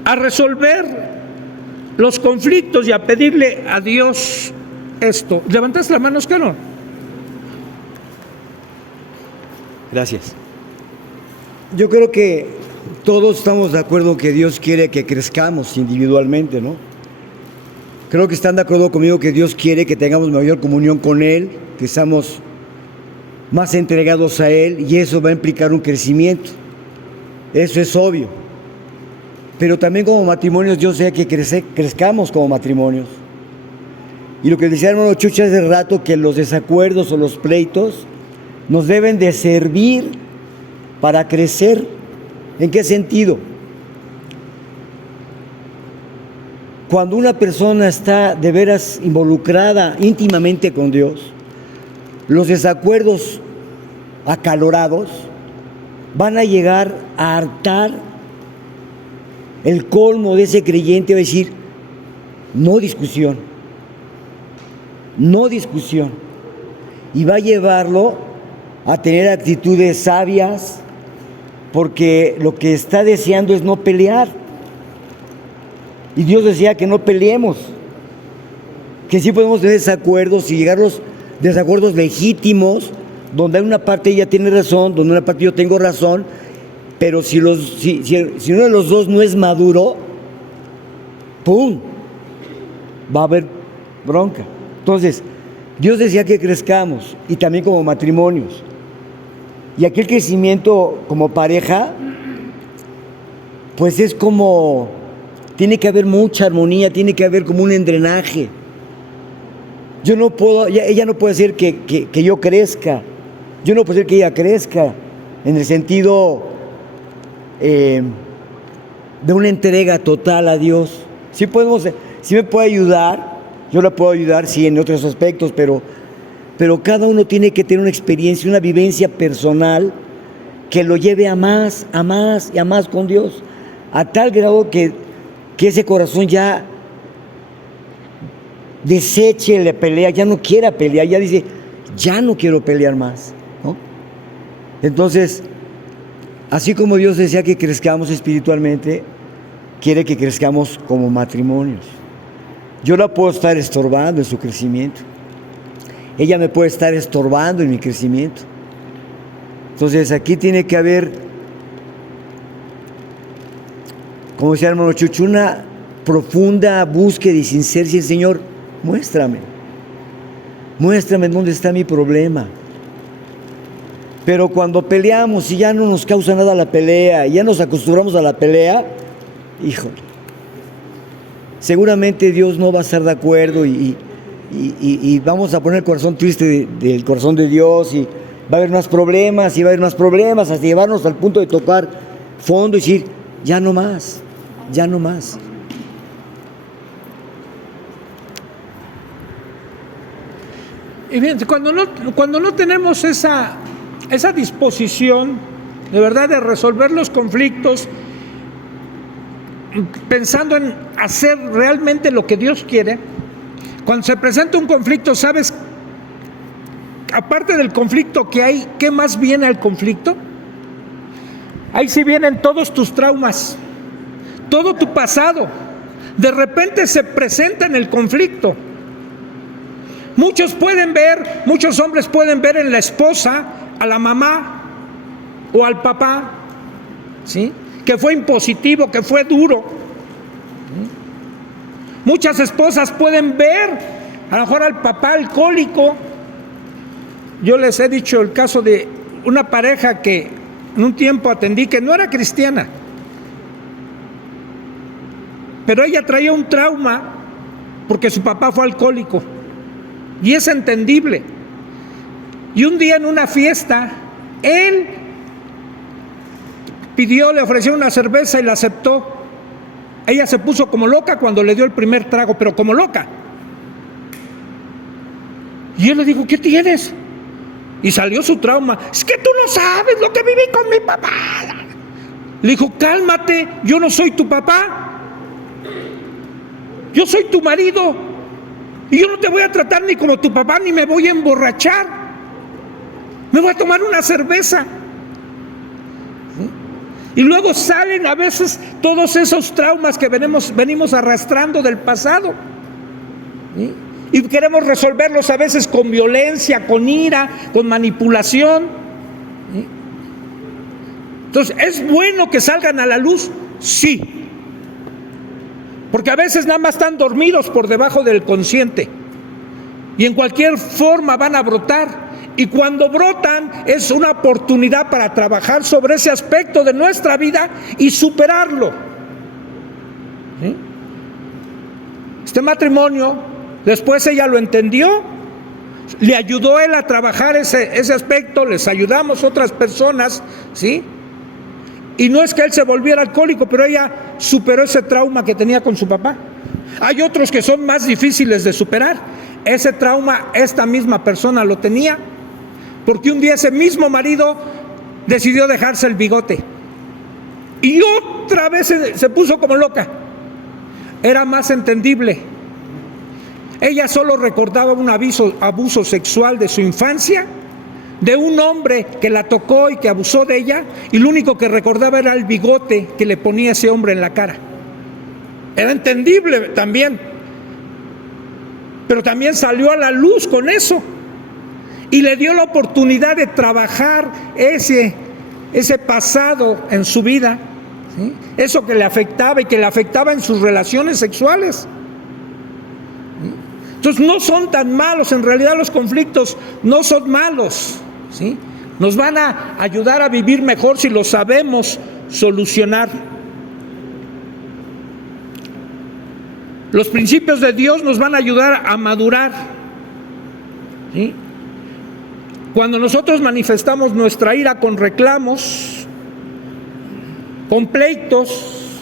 a resolver los conflictos y a pedirle a Dios esto. ¿Levantas la mano, Oscar? Gracias. Yo creo que todos estamos de acuerdo que Dios quiere que crezcamos individualmente, ¿no? Creo que están de acuerdo conmigo que Dios quiere que tengamos mayor comunión con Él, que estamos más entregados a Él, y eso va a implicar un crecimiento. Eso es obvio. Pero también como matrimonios Dios desea que crezcamos como matrimonios. Y lo que decía el hermano Chucha hace rato, que los desacuerdos o los pleitos nos deben de servir para crecer. ¿En qué sentido? Cuando una persona está de veras involucrada íntimamente con Dios, los desacuerdos acalorados van a llegar a hartar. El colmo de ese creyente va a decir: no discusión, no discusión. Y va a llevarlo a tener actitudes sabias, porque lo que está deseando es no pelear. Y Dios decía que no peleemos, que sí podemos tener desacuerdos y llegarlos desacuerdos legítimos, donde hay una parte ella tiene razón, donde una parte yo tengo razón, pero si uno de los dos no es maduro, ¡pum!, va a haber bronca. Entonces, Dios decía que crezcamos, y también como matrimonios. Y aquí el crecimiento como pareja, pues es como, tiene que haber mucha armonía, tiene que haber como un drenaje. Yo no puedo, ella no puede hacer que yo crezca, yo no puedo hacer que ella crezca, en el sentido de una entrega total a Dios. Sí me puede ayudar, yo la puedo ayudar, sí, en otros aspectos, pero cada uno tiene que tener una experiencia, una vivencia personal que lo lleve a más y a más con Dios, a tal grado que ese corazón ya deseche la pelea, ya no quiera pelear, ya dice, ya no quiero pelear más, ¿no? Entonces, así como Dios desea que crezcamos espiritualmente, quiere que crezcamos como matrimonios. Yo la puedo estar estorbando en su crecimiento. Ella me puede estar estorbando en mi crecimiento. Entonces, aquí tiene que haber, como decía el hermano Chucho, una profunda búsqueda y sinceridad. El Señor, muéstrame dónde está mi problema. Pero cuando peleamos y ya no nos causa nada la pelea, ya nos acostumbramos a la pelea, híjole, seguramente Dios no va a estar de acuerdo y vamos a poner el corazón triste del corazón de Dios, y va a haber más problemas hasta llevarnos al punto de tocar fondo y decir, ya no más. Y bien, cuando no tenemos esa disposición de verdad de resolver los conflictos, pensando en hacer realmente lo que Dios quiere, cuando se presenta un conflicto, ¿sabes? Aparte del conflicto que hay, ¿qué más viene al conflicto? Ahí sí vienen todos tus traumas, todo tu pasado. De repente se presenta en el conflicto. Muchos hombres pueden ver en la esposa a la mamá o al papá, ¿sí?, que fue impositivo, que fue duro. Muchas esposas pueden ver a lo mejor al papá alcohólico. Yo les he dicho el caso de una pareja que en un tiempo atendí, que no era cristiana, pero ella traía un trauma porque su papá fue alcohólico, y es entendible. Y un día en una fiesta, él le ofreció una cerveza y la aceptó. Ella se puso como loca cuando le dio el primer trago, pero como loca. Y él le dijo, ¿qué tienes? Y salió su trauma. Es que tú no sabes lo que viví con mi papá. Le dijo, cálmate, yo no soy tu papá. Yo soy tu marido. Y yo no te voy a tratar ni como tu papá, ni me voy a emborrachar. Me voy a tomar una cerveza. Y luego salen a veces todos esos traumas que venimos arrastrando del pasado, ¿sí? Y queremos resolverlos a veces con violencia, con ira, con manipulación, ¿sí? Entonces, ¿es bueno que salgan a la luz? Sí. Porque a veces nada más están dormidos por debajo del consciente. Y en cualquier forma van a brotar. Y cuando brotan es una oportunidad para trabajar sobre ese aspecto de nuestra vida y superarlo. ¿Sí? Este matrimonio, después ella lo entendió, le ayudó él a trabajar ese aspecto, les ayudamos otras personas, ¿sí? Y no es que él se volviera alcohólico, pero ella superó ese trauma que tenía con su papá. Hay otros que son más difíciles de superar. Ese trauma, esta misma persona lo tenía, porque un día ese mismo marido decidió dejarse el bigote y otra vez se puso como loca. Era más entendible. Ella solo recordaba un abuso sexual de su infancia, de un hombre que la tocó y que abusó de ella, y lo único que recordaba era el bigote que le ponía ese hombre en la cara. Era entendible también, pero también salió a la luz con eso. y le dio la oportunidad de trabajar ese pasado en su vida, ¿sí? Eso que le afectaba y que le afectaba en sus relaciones sexuales. Entonces no son tan malos, en realidad los conflictos no son malos, ¿sí? Nos van a ayudar a vivir mejor si los sabemos solucionar. Los principios de Dios nos van a ayudar a madurar, ¿sí? Cuando nosotros manifestamos nuestra ira con reclamos, con pleitos,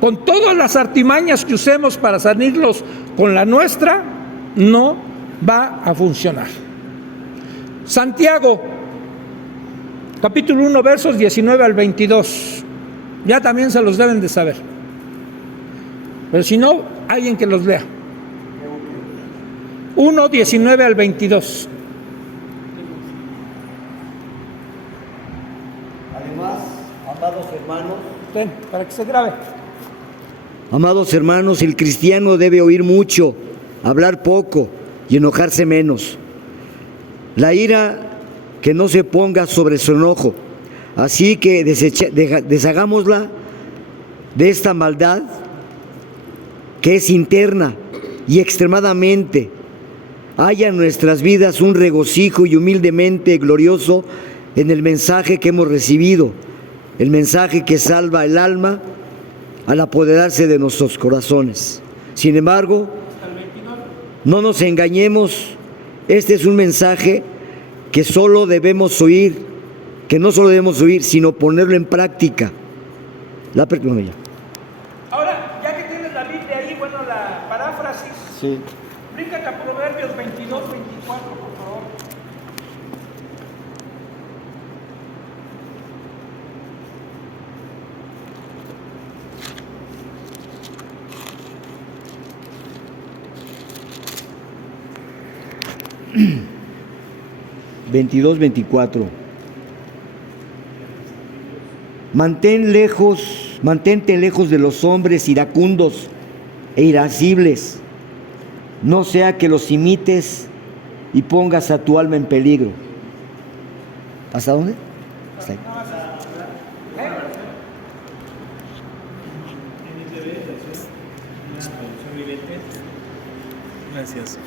con todas las artimañas que usemos para salirnos con la nuestra, no va a funcionar. Santiago, capítulo 1, versos 19 al 22. Ya también se los deben de saber. Pero si no, alguien que los lea. 1, 19 al 22. Además, amados hermanos, Ten, para que se grabe. amados hermanos, el cristiano debe oír mucho, hablar poco y enojarse menos. La ira que no se ponga sobre su enojo, así que deshagámosla de esta maldad que es interna y extremadamente haya en nuestras vidas un regocijo y humildemente glorioso en el mensaje que hemos recibido, el mensaje que salva el alma al apoderarse de nuestros corazones. Sin embargo, no nos engañemos, este es un mensaje que solo debemos oír, que no solo debemos oír, sino ponerlo en práctica. Ahora, ya que tienes la Biblia ahí, bueno, la paráfrasis, Sí. bríncate a Proverbios 22, 24, por favor. Veintidós, 24. Mantente lejos de los hombres iracundos e irascibles, no sea que los imites y pongas a tu alma en peligro. ¿Hasta dónde? Hasta ahí. Gracias.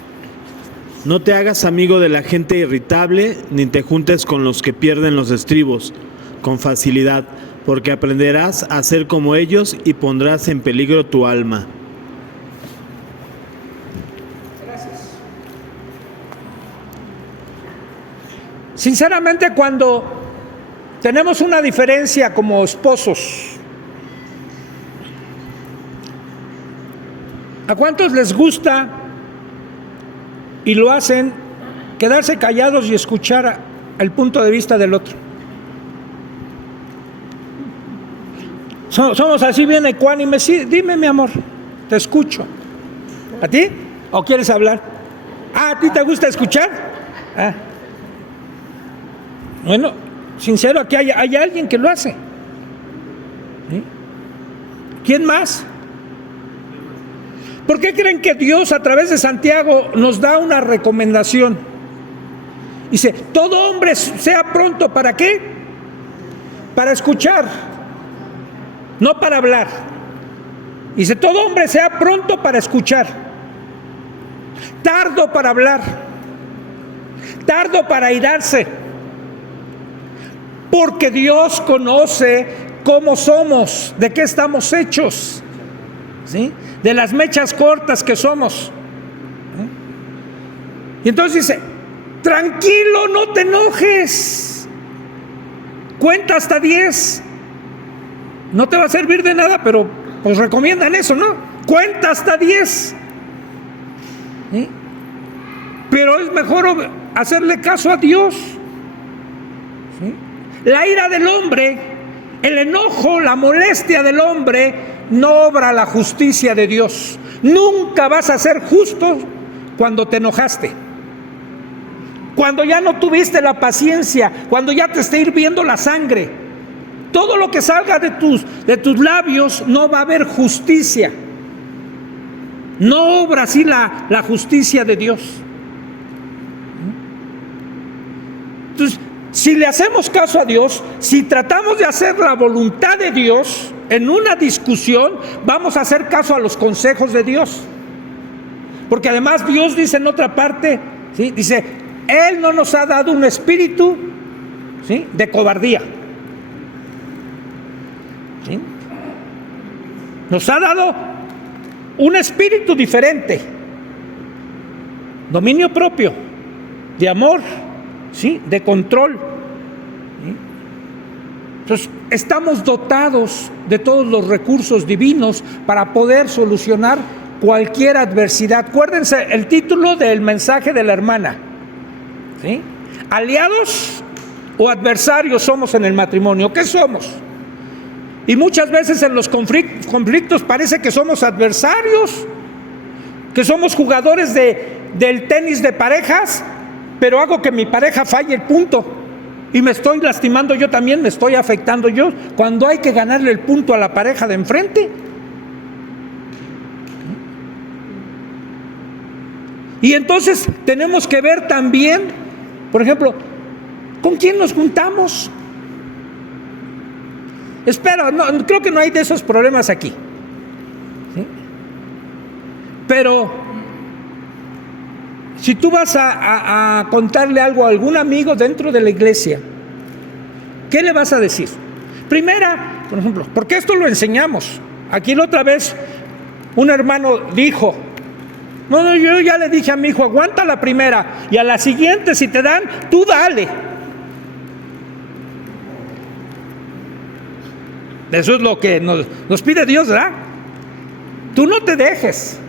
No te hagas amigo de la gente irritable, ni te juntes con los que pierden los estribos con facilidad, porque aprenderás a ser como ellos y pondrás en peligro tu alma. Sinceramente, cuando tenemos una diferencia como esposos, ¿a cuántos les gusta y lo hacen quedarse callados y escuchar el punto de vista del otro? Somos así bien ecuánimes. Sí, dime, mi amor, te escucho. ¿A ti? ¿O quieres hablar? ¿A ti te gusta escuchar? Ah. Bueno, sincero, aquí hay alguien que lo hace. ¿Sí? ¿Quién más? ¿Por qué creen que Dios a través de Santiago nos da una recomendación? Dice, todo hombre sea pronto, ¿para qué? Para escuchar, no para hablar. Dice, todo hombre sea pronto para escuchar, tardo para hablar, tardo para airarse, porque Dios conoce cómo somos, de qué estamos hechos, ¿sí? De las mechas cortas que somos. Y entonces dice, tranquilo, no te enojes, cuenta hasta 10. No te va a servir de nada, pero pues recomiendan eso, ¿no? Cuenta hasta 10. ¿Sí? Pero es mejor hacerle caso a Dios. ¿Sí? La ira del hombre, el enojo, la molestia del hombre no obra la justicia de Dios. Nunca vas a ser justo cuando te enojaste, cuando ya no tuviste la paciencia, cuando ya te esté hirviendo la sangre. Todo lo que salga de tus labios no va a haber justicia. No obra así la justicia de Dios. Entonces, si le hacemos caso a Dios, si tratamos de hacer la voluntad de Dios en una discusión, vamos a hacer caso a los consejos de Dios. Porque además Dios dice en otra parte, ¿sí? Dice, Él no nos ha dado un espíritu, ¿sí?, de cobardía. ¿Sí? Nos ha dado un espíritu diferente, dominio propio, de amor, ¿sí?, de control. ¿Sí? Entonces, estamos dotados de todos los recursos divinos para poder solucionar cualquier adversidad. Acuérdense el título del mensaje de la hermana, ¿sí? ¿Aliados o adversarios somos en el matrimonio? ¿Qué somos? Y muchas veces en los conflictos parece que somos adversarios, que somos jugadores del tenis de parejas, pero hago que mi pareja falle el punto y me estoy lastimando yo también, me estoy afectando yo, cuando hay que ganarle el punto a la pareja de enfrente. Y entonces tenemos que ver también, por ejemplo, ¿con quién nos juntamos? Espero, no, creo que no hay de esos problemas aquí. ¿Sí? Pero si tú vas a contarle algo a algún amigo dentro de la iglesia, ¿qué le vas a decir? Primera, por ejemplo, porque esto lo enseñamos. Aquí la otra vez un hermano dijo, no, yo ya le dije a mi hijo, aguanta la primera, y a la siguiente si te dan, tú dale. Eso es lo que nos pide Dios, ¿verdad? Tú no te dejes.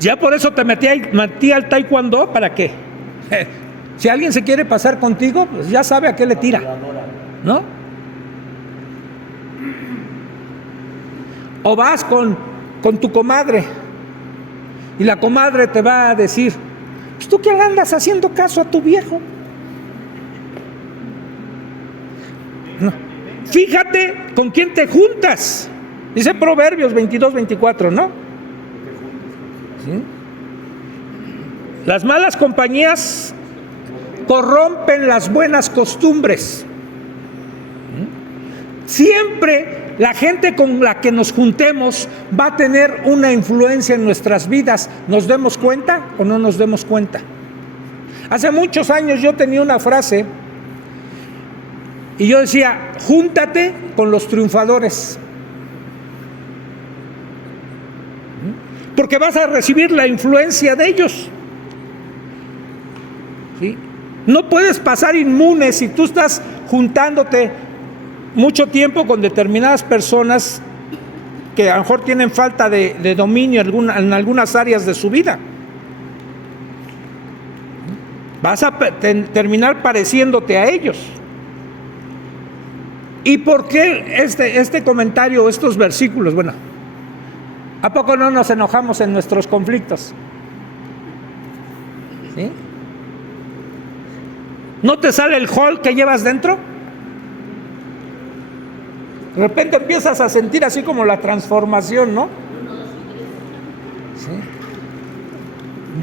Ya por eso te metí al taekwondo, ¿para qué? Si alguien se quiere pasar contigo, pues ya sabe a qué le tira, ¿no? O vas con tu comadre y la comadre te va a decir, pues tú qué andas haciendo caso a tu viejo. No. Fíjate con quién te juntas. Dice Proverbios 22-24, ¿no? ¿Sí? Las malas compañías corrompen las buenas costumbres. Siempre la gente con la que nos juntemos va a tener una influencia en nuestras vidas, nos demos cuenta o no nos demos cuenta. Hace muchos años yo tenía una frase y yo decía, júntate con los triunfadores, porque vas a recibir la influencia de ellos. ¿Sí? No puedes pasar inmune si tú estás juntándote mucho tiempo con determinadas personas que a lo mejor tienen falta de dominio en algunas áreas de su vida. Vas a terminar pareciéndote a ellos. ¿Y por qué este comentario, estos versículos? Bueno, ¿a poco no nos enojamos en nuestros conflictos? ¿Sí? ¿No te sale el Hulk que llevas dentro? De repente empiezas a sentir así como la transformación, ¿no? ¿Sí?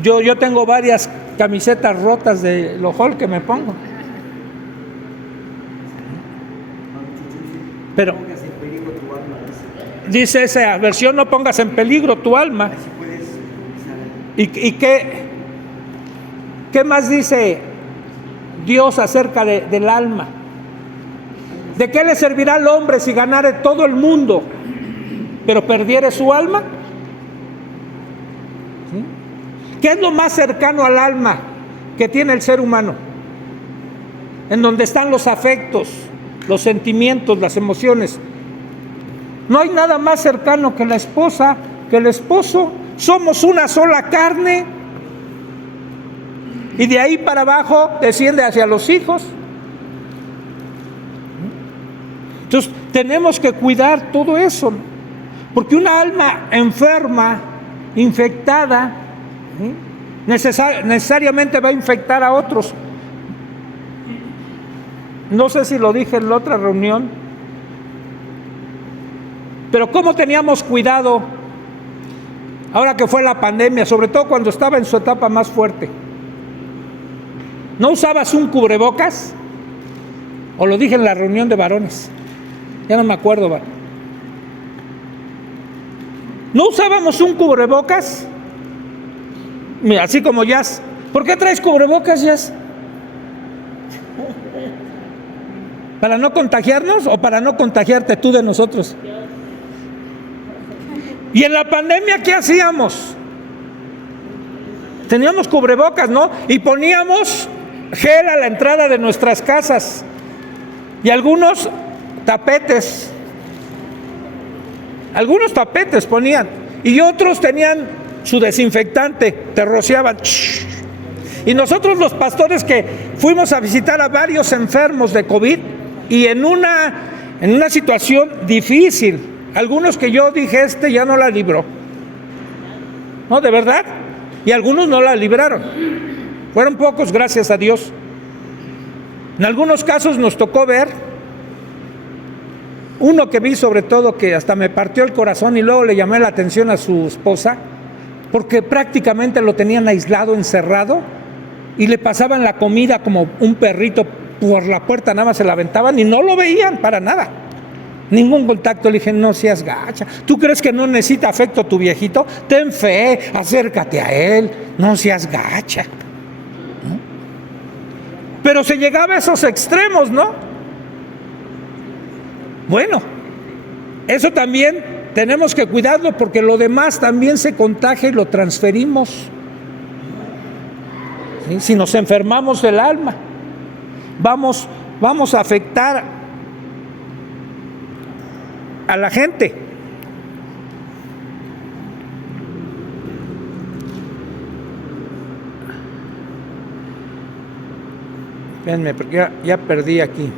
Yo tengo varias camisetas rotas de lo Hulk que me pongo. Pero dice esa versión, no pongas en peligro tu alma. ¿Y qué más dice Dios acerca del alma? ¿De qué le servirá al hombre si ganare todo el mundo, pero perdiere su alma? ¿Sí? ¿Qué es lo más cercano al alma que tiene el ser humano? En donde están los afectos, los sentimientos, las emociones. No hay nada más cercano que la esposa, que el esposo. Somos una sola carne. Y de ahí para abajo desciende hacia los hijos. Entonces tenemos que cuidar todo eso, porque una alma enferma, infectada, necesariamente va a infectar a otros. No sé si lo dije en la otra reunión, pero cómo teníamos cuidado ahora que fue la pandemia, sobre todo cuando estaba en su etapa más fuerte. ¿No usabas un cubrebocas? ¿O lo dije en la reunión de varones? Ya no me acuerdo, va. ¿No usábamos un cubrebocas? Mira, así como Jazz. ¿Por qué traes cubrebocas, Jazz? ¿Para no contagiarnos o para no contagiarte tú de nosotros? Y en la pandemia, ¿qué hacíamos? Teníamos cubrebocas, ¿no? Y poníamos gel a la entrada de nuestras casas. Y algunos tapetes. Algunos tapetes ponían. Y otros tenían su desinfectante. Te rociaban. Y nosotros los pastores que fuimos a visitar a varios enfermos de COVID y en una situación difícil. Algunos que yo dije, ya no la libró. No, de verdad. Y algunos no la libraron. Fueron pocos, gracias a Dios. En algunos casos nos tocó ver, uno que vi sobre todo que hasta me partió el corazón y luego le llamé la atención a su esposa, porque prácticamente lo tenían aislado, encerrado, y le pasaban la comida como un perrito por la puerta, nada más se la aventaban y no lo veían para nada. Ningún contacto. Le dije, no seas gacha. ¿Tú crees que no necesita afecto tu viejito? Ten fe, acércate a él, no seas gacha. ¿No? Pero se llegaba a esos extremos, ¿no? Bueno, eso también tenemos que cuidarlo porque lo demás también se contagia y lo transferimos. ¿Sí? Si nos enfermamos del alma, vamos a afectar a la gente. Espérenme, porque ya perdí aquí.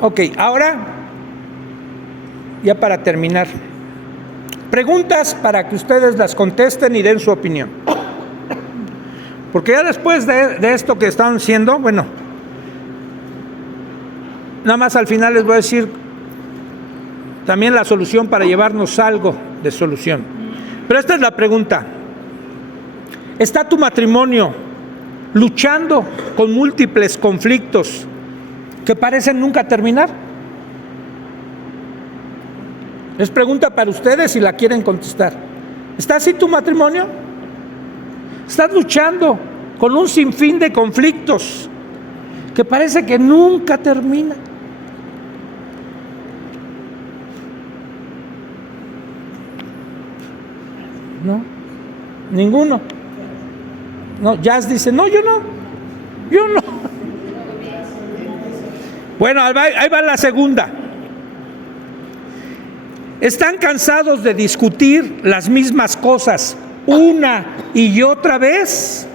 Ok, ahora, ya para terminar, preguntas para que ustedes las contesten y den su opinión. Porque ya después de esto que están haciendo, bueno, nada más al final les voy a decir también la solución para llevarnos algo de solución. Pero esta es la pregunta. ¿Está tu matrimonio luchando con múltiples conflictos que parecen nunca terminar? Es pregunta para ustedes si la quieren contestar. ¿Está así tu matrimonio? ¿Estás luchando con un sinfín de conflictos que parece que nunca termina? No, ninguno. No, Jazz dice, no, yo no. Bueno, ahí va la segunda. ¿Están cansados de discutir las mismas cosas una y otra vez?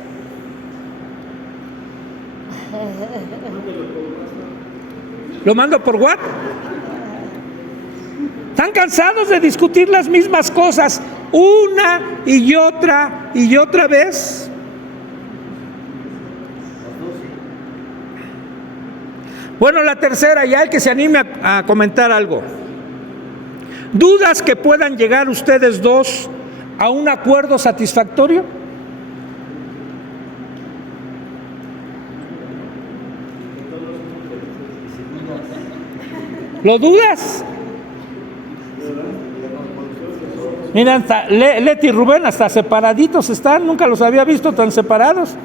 ¿Lo mando por WhatsApp? ¿Están cansados de discutir las mismas cosas una y otra vez? Bueno, la tercera, ya el que se anime a comentar algo. ¿Dudas que puedan llegar ustedes dos a un acuerdo satisfactorio? ¿Lo dudas? Mira, hasta Leti y Rubén hasta separaditos están, nunca los había visto tan separados.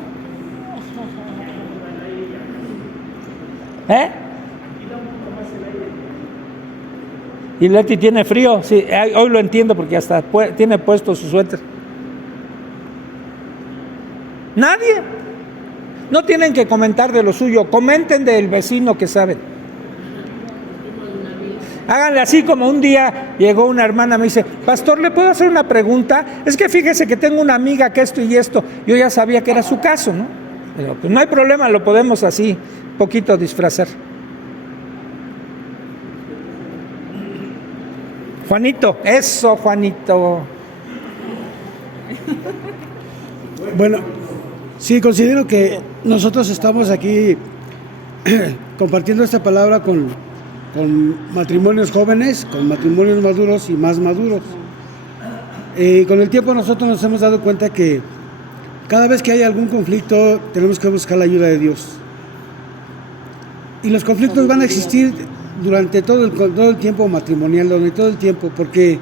Y Leti tiene frío, sí, hoy lo entiendo porque hasta tiene puesto su suéter. Nadie. No tienen que comentar de lo suyo, comenten del vecino que saben. Háganle así como un día llegó una hermana, me dice, pastor, ¿le puedo hacer una pregunta? Es que fíjese que tengo una amiga que esto y esto. Yo ya sabía que era su caso, ¿no? Pero pues no hay problema, lo podemos así, poquito disfrazar. Juanito, eso, Juanito. Bueno, sí, considero que nosotros estamos aquí compartiendo esta palabra con matrimonios jóvenes, con matrimonios maduros y más maduros. Con el tiempo nosotros nos hemos dado cuenta que cada vez que hay algún conflicto tenemos que buscar la ayuda de Dios. Y los conflictos van a existir durante todo el tiempo matrimonial, durante todo el tiempo, porque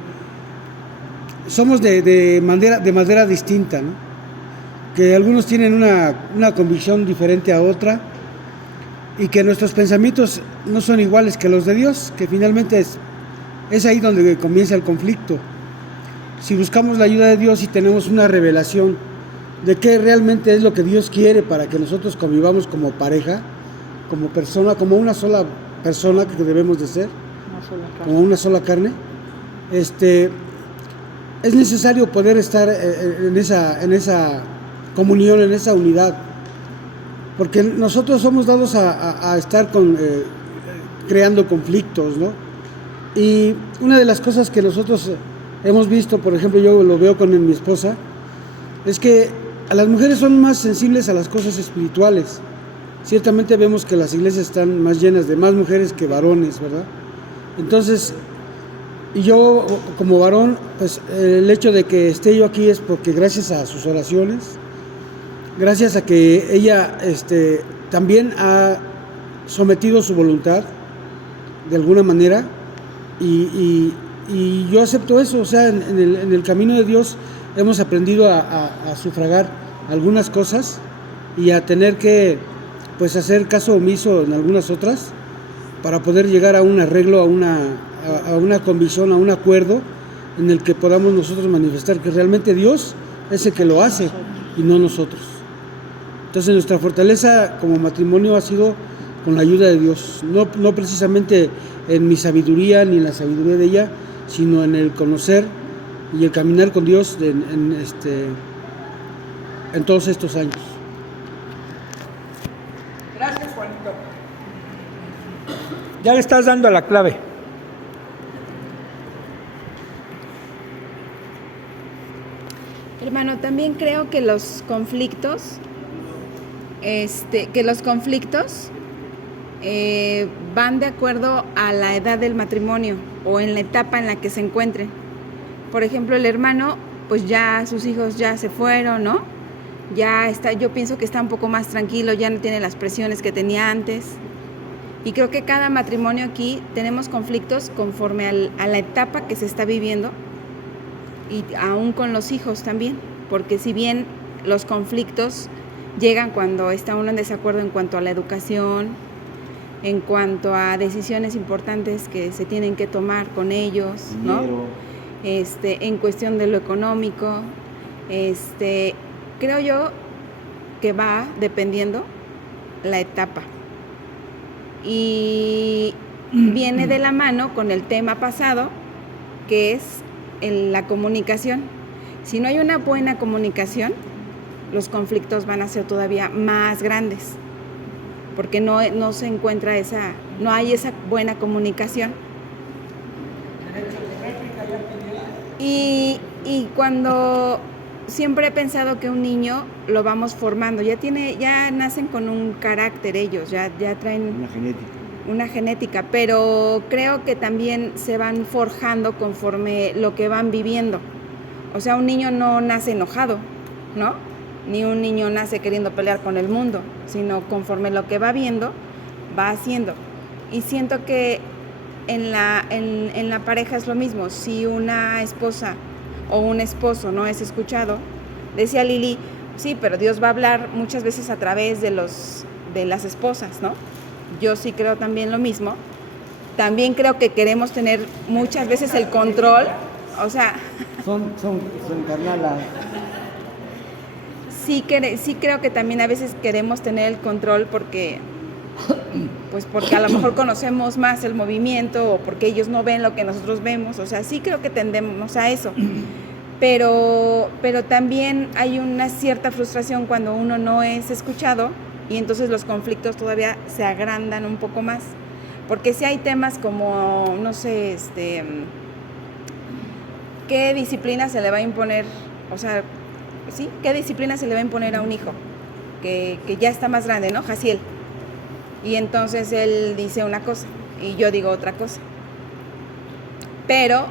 somos de manera distinta, ¿no? Que algunos tienen una convicción diferente a otra y que nuestros pensamientos no son iguales que los de Dios, que finalmente es ahí donde comienza el conflicto. Si buscamos la ayuda de Dios y tenemos una revelación de qué realmente es lo que Dios quiere para que nosotros convivamos como pareja, como persona, como una sola persona que debemos de ser, como una sola carne, es necesario poder estar en esa comunión, en esa unidad, porque nosotros somos dados a estar creando conflictos, ¿no? Y una de las cosas que nosotros hemos visto, por ejemplo, yo lo veo con mi esposa, es que a las mujeres son más sensibles a las cosas espirituales. Ciertamente vemos que las iglesias están más llenas de más mujeres que varones, ¿verdad? Entonces, y yo como varón, pues el hecho de que esté yo aquí es porque gracias a sus oraciones, gracias a que ella también ha sometido su voluntad de alguna manera, y yo acepto eso. O sea, en el camino de Dios hemos aprendido a sufragar algunas cosas y a tener que pues hacer caso omiso en algunas otras para poder llegar a un arreglo, a una convicción, a un acuerdo en el que podamos nosotros manifestar que realmente Dios es el que lo hace y no nosotros. Entonces nuestra fortaleza como matrimonio ha sido con la ayuda de Dios, no precisamente en mi sabiduría ni en la sabiduría de ella, sino en el conocer y el caminar con Dios en todos estos años. Gracias, Juanito. Ya le estás dando la clave. Hermano, también creo que los conflictos, van de acuerdo a la edad del matrimonio o en la etapa en la que se encuentren. Por ejemplo, el hermano, pues ya sus hijos ya se fueron, ¿no? Ya está, yo pienso que está un poco más tranquilo, ya no tiene las presiones que tenía antes. Y creo que cada matrimonio aquí tenemos conflictos conforme a la etapa que se está viviendo, y aún con los hijos también, porque si bien los conflictos llegan cuando está uno en desacuerdo en cuanto a la educación, en cuanto a decisiones importantes que se tienen que tomar con ellos, ¿no? En cuestión de lo económico, creo yo que va dependiendo la etapa. Y viene de la mano con el tema pasado, que es la comunicación. Si no hay una buena comunicación, los conflictos van a ser todavía más grandes, porque no se encuentra no hay esa buena comunicación. Y cuando siempre he pensado que un niño lo vamos formando, ya nacen con un carácter ellos, ya traen una genética, pero creo que también se van forjando conforme lo que van viviendo. O sea, un niño no nace enojado, ¿no? Ni un niño nace queriendo pelear con el mundo, sino conforme lo que va viendo, va haciendo. Y siento que en la pareja es lo mismo. Si una esposa o un esposo no es escuchado, decía Lili, sí, pero Dios va a hablar muchas veces a través de las esposas, ¿no? Yo sí creo también lo mismo. También creo que queremos tener muchas veces el control, o sea... Son carnalas. Sí creo que también a veces queremos tener el control porque a lo mejor conocemos más el movimiento o porque ellos no ven lo que nosotros vemos. O sea, sí creo que tendemos a eso. Pero también hay una cierta frustración cuando uno no es escuchado y entonces los conflictos todavía se agrandan un poco más. Porque si hay temas como, no sé, ¿qué disciplina se le va a imponer? O sea, ¿sí? ¿Qué disciplina se le va a imponer a un hijo que ya está más grande, ¿no? Jaciel. Y entonces él dice una cosa y yo digo otra cosa. Pero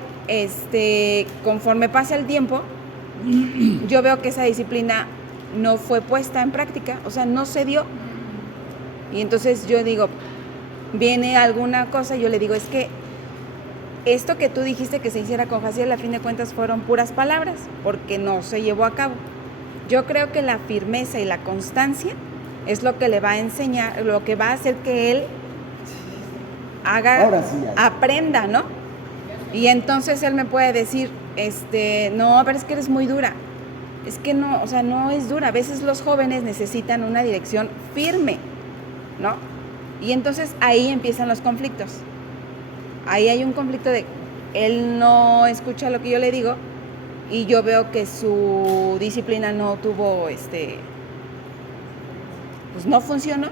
conforme pasa el tiempo, yo veo que esa disciplina no fue puesta en práctica, o sea, no se dio. Y entonces yo digo, viene alguna cosa, yo le digo, es que esto que tú dijiste que se hiciera con Jaciel, a fin de cuentas fueron puras palabras, porque no se llevó a cabo. Yo creo que la firmeza y la constancia es lo que le va a enseñar, lo que va a hacer que él haga, aprenda, ¿no? Y entonces él me puede decir, no, pero es que eres muy dura. Es que no, o sea, no es dura. A veces los jóvenes necesitan una dirección firme, ¿no? Y entonces ahí empiezan los conflictos. Ahí hay un conflicto de él no escucha lo que yo le digo y yo veo que su disciplina no tuvo, pues no funcionó.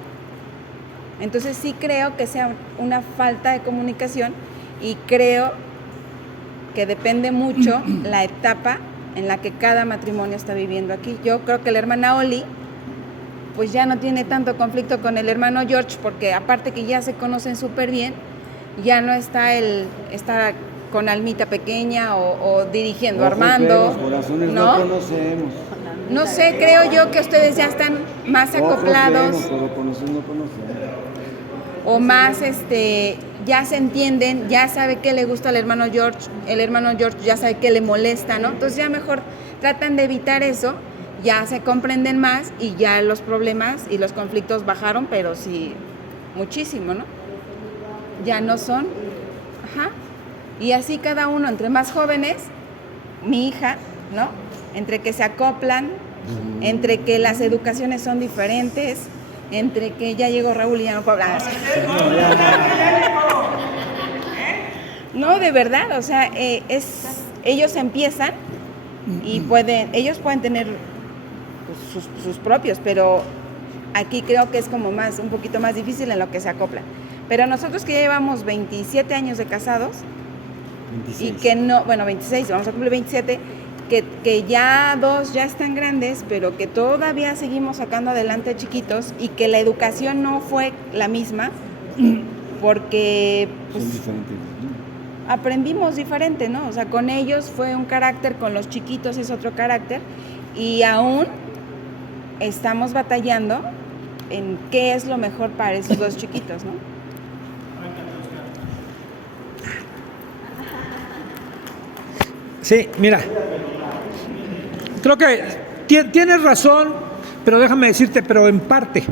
Entonces sí creo que sea una falta de comunicación y creo que depende mucho la etapa en la que cada matrimonio está viviendo aquí. Yo creo que la hermana Oli pues ya no tiene tanto conflicto con el hermano George, porque aparte que ya se conocen súper bien, ya no está está con Almita pequeña o dirigiendo, Armando, ¿no? Conocemos. No sé, creo yo que ustedes ya están más acoplados. Pero conocer no conocemos. O más, ya se entienden, ya sabe qué le gusta al hermano George ya sabe qué le molesta, ¿no? Entonces ya mejor tratan de evitar eso, ya se comprenden más y ya los problemas y los conflictos bajaron, pero sí, muchísimo, ¿no? Ya no son, y así cada uno, entre más jóvenes, mi hija, ¿no? Entre que se acoplan, entre que las educaciones son diferentes, entre que ya llegó Raúl y ya no puedo hablar. No, de verdad, o sea, ellos empiezan y ellos pueden tener pues, sus propios, pero aquí creo que es como un poquito más difícil en lo que se acoplan. Pero nosotros que ya llevamos 27 años de casados, 26. Y que no, bueno, 26, vamos a cumplir 27, que ya 2 ya están grandes, pero que todavía seguimos sacando adelante chiquitos y que la educación no fue la misma porque pues, aprendimos diferente, ¿no? O sea, con ellos fue un carácter, con los chiquitos es otro carácter y aún estamos batallando en qué es lo mejor para esos 2 chiquitos, ¿no? Sí, mira, creo que tienes razón, pero déjame decirte, pero en parte.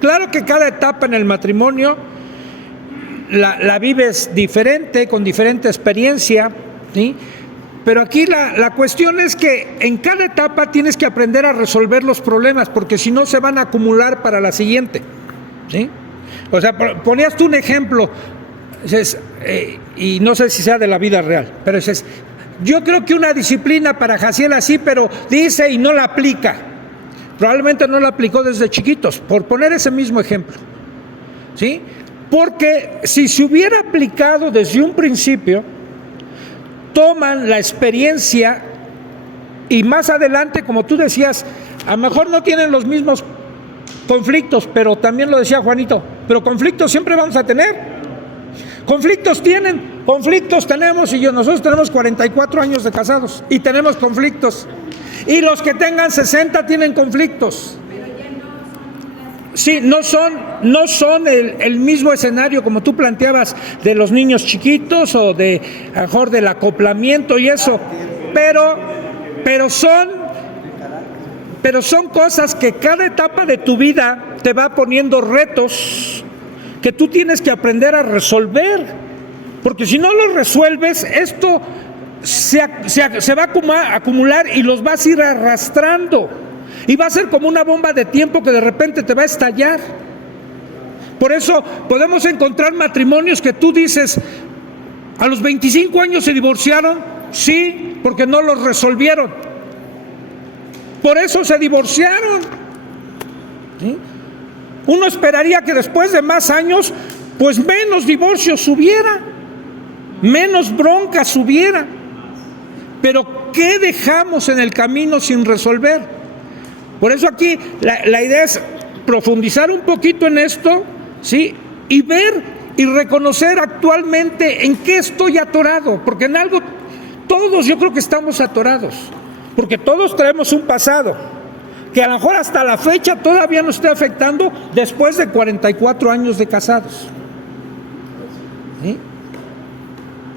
Claro que cada etapa en el matrimonio la vives diferente, con diferente experiencia, ¿sí? Pero aquí la cuestión es que en cada etapa tienes que aprender a resolver los problemas, porque si no se van a acumular para la siguiente, ¿sí? O sea, ponías tú un ejemplo, y no sé si sea de la vida real, pero dices, yo creo que una disciplina para Jaciel así, pero dice y no la aplica. Probablemente no la aplicó desde chiquitos, por poner ese mismo ejemplo, ¿sí? Porque si se hubiera aplicado desde un principio, toman la experiencia y más adelante, como tú decías, a lo mejor no tienen los mismos conflictos, pero también lo decía Juanito, pero conflictos siempre vamos a tener. Conflictos tenemos y nosotros tenemos 44 años de casados y tenemos conflictos. Y los que tengan 60 tienen conflictos. Sí, no son el mismo escenario como tú planteabas de los niños chiquitos o de a lo mejor del acoplamiento y eso, pero son cosas que cada etapa de tu vida te va poniendo retos que tú tienes que aprender a resolver, porque si no los resuelves, esto se va a acumular y los vas a ir arrastrando, y va a ser como una bomba de tiempo que de repente te va a estallar. Por eso podemos encontrar matrimonios que tú dices, a los 25 años se divorciaron, sí, porque no los resolvieron. Por eso se divorciaron, ¿sí? Uno esperaría que después de más años, pues menos divorcios hubiera, menos broncas hubiera. Pero ¿qué dejamos en el camino sin resolver? Por eso aquí la idea es profundizar un poquito en esto, ¿sí? Y ver y reconocer actualmente en qué estoy atorado, porque en algo todos yo creo que estamos atorados, porque todos traemos un pasado. que a lo mejor hasta la fecha todavía nos esté afectando después de 44 años de casados. ¿Sí?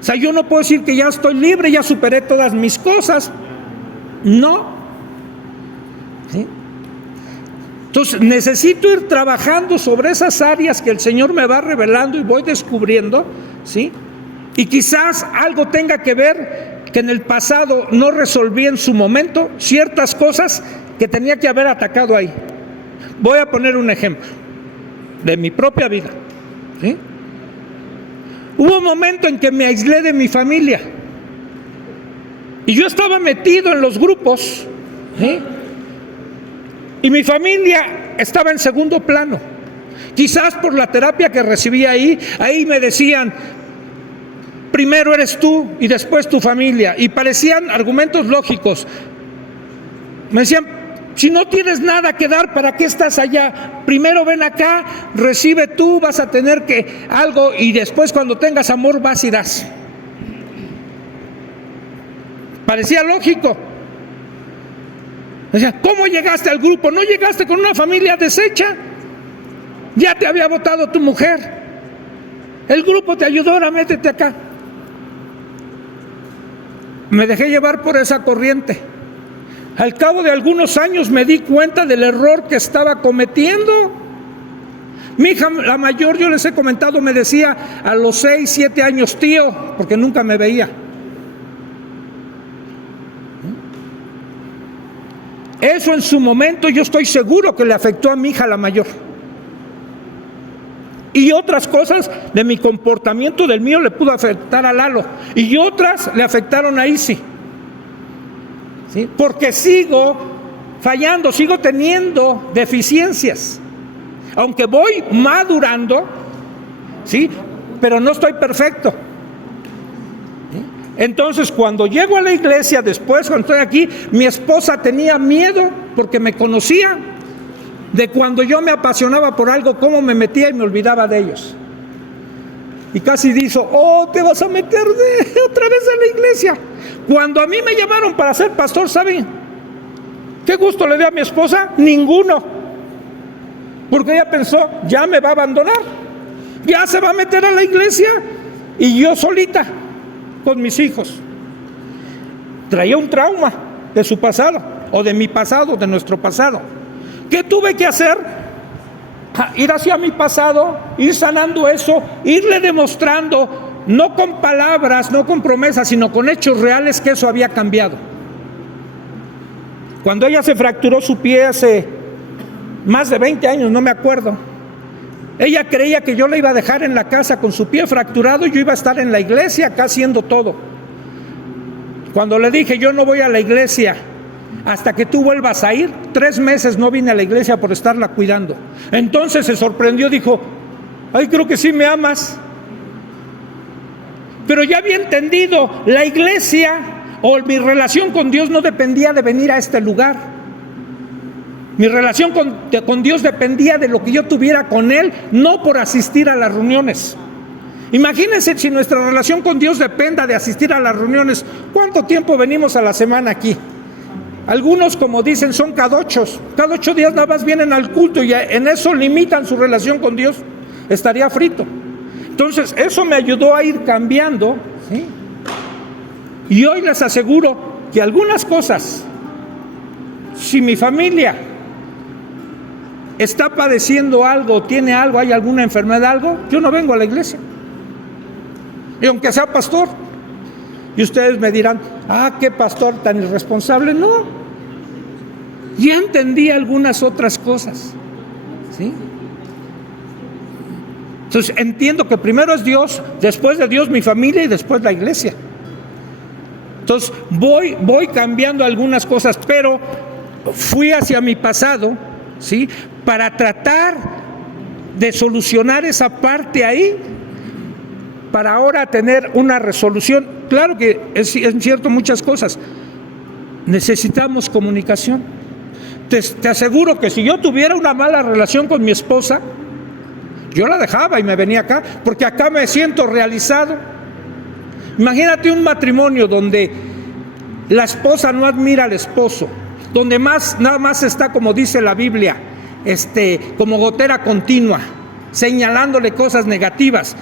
O sea, yo no puedo decir que ya estoy libre, ya superé todas mis cosas. No. ¿Sí? Entonces necesito ir trabajando sobre esas áreas que el Señor me va revelando y voy descubriendo, ¿sí? Y quizás algo tenga que ver que en el pasado no resolví en su momento ciertas cosas que tenía que haber atacado ahí. Voy a poner un ejemplo de mi propia vida, ¿sí? Hubo un momento en que me aislé de mi familia y yo estaba metido en los grupos, ¿sí? Y mi familia estaba en segundo plano. Quizás por la terapia que recibí ahí me decían, primero eres tú y después tu familia. Y parecían argumentos lógicos. Me decían, si no tienes nada que dar, ¿para qué estás allá? Primero ven acá, recibe tú, vas a tener que algo y después cuando tengas amor vas y das. Parecía lógico. Decía, ¿cómo llegaste al grupo? ¿No llegaste con una familia deshecha? Ya te había votado tu mujer. El grupo te ayudó, ahora métete acá. Me dejé llevar por esa corriente. Al cabo de algunos años me di cuenta del error que estaba cometiendo. Mi hija, la mayor, yo les he comentado, me decía a los 6, 7 años, tío, porque nunca me veía. Eso en su momento yo estoy seguro que le afectó a mi hija la mayor. Y otras cosas de mi comportamiento del mío le pudo afectar a Lalo. Y otras le afectaron a Isi. ¿Sí? Porque sigo fallando, sigo teniendo deficiencias. Aunque voy madurando, ¿sí? Pero no estoy perfecto. Entonces, cuando llego a la iglesia, después, cuando estoy aquí, mi esposa tenía miedo porque me conocía de cuando yo me apasionaba por algo, cómo me metía y me olvidaba de ellos. Y casi dijo, oh, te vas a meter otra vez a la iglesia. Cuando a mí me llamaron para ser pastor, ¿saben qué gusto le dio a mi esposa? Ninguno. Porque ella pensó, ya me va a abandonar, ya se va a meter a la iglesia y yo solita con mis hijos. Traía un trauma de su pasado, o de mi pasado, de nuestro pasado. ¿Qué tuve que hacer? Ir hacia mi pasado, ir sanando eso, irle demostrando, no con palabras, no con promesas, sino con hechos reales, que eso había cambiado. Cuando ella se fracturó su pie hace más de 20 años, no me acuerdo, ella creía que yo la iba a dejar en la casa con su pie fracturado y yo iba a estar en la iglesia acá haciendo todo. Cuando le dije, yo no voy a la iglesia hasta que tú vuelvas a ir, 3 meses no vine a la iglesia por estarla cuidando. Entonces se sorprendió, dijo, ay, creo que sí me amas. Pero ya había entendido, la iglesia o mi relación con Dios no dependía de venir a este lugar. Mi relación con Dios dependía de lo que yo tuviera con Él, no por asistir a las reuniones. Imagínense si nuestra relación con Dios dependa de asistir a las reuniones. ¿Cuánto tiempo venimos a la semana aquí? Algunos, como dicen, son cada 8 días nada más vienen al culto y en eso limitan su relación con Dios. Estaría frito. Entonces, eso me ayudó a ir cambiando, ¿sí? Y hoy les aseguro que algunas cosas, si mi familia está padeciendo algo, tiene algo, hay alguna enfermedad, algo, yo no vengo a la iglesia. Y aunque sea pastor, y ustedes me dirán, qué pastor tan irresponsable. No, ya entendí algunas otras cosas, ¿sí? Entonces entiendo que primero es Dios, después de Dios mi familia y después la iglesia. Entonces voy cambiando algunas cosas, pero fui hacia mi pasado, ¿sí? Para tratar de solucionar esa parte ahí, para ahora tener una resolución. Claro que es cierto muchas cosas. Necesitamos comunicación. Te aseguro que si yo tuviera una mala relación con mi esposa, yo la dejaba y me venía acá, porque acá me siento realizado. Imagínate un matrimonio donde la esposa no admira al esposo, donde nada más está, como dice la Biblia, como gotera continua, señalándole cosas negativas.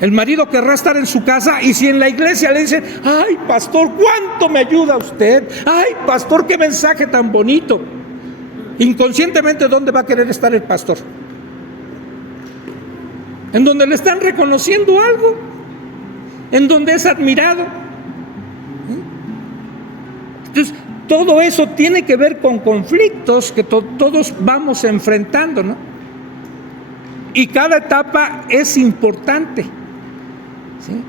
El marido querrá estar en su casa, y si en la iglesia le dicen: ay, pastor, ¿cuánto me ayuda usted? Ay, pastor, qué mensaje tan bonito. Inconscientemente, ¿dónde va a querer estar el pastor? En donde le están reconociendo algo, en donde es admirado. Entonces, todo eso tiene que ver con conflictos que todos vamos enfrentando, ¿no? Y cada etapa es importante, ¿sí?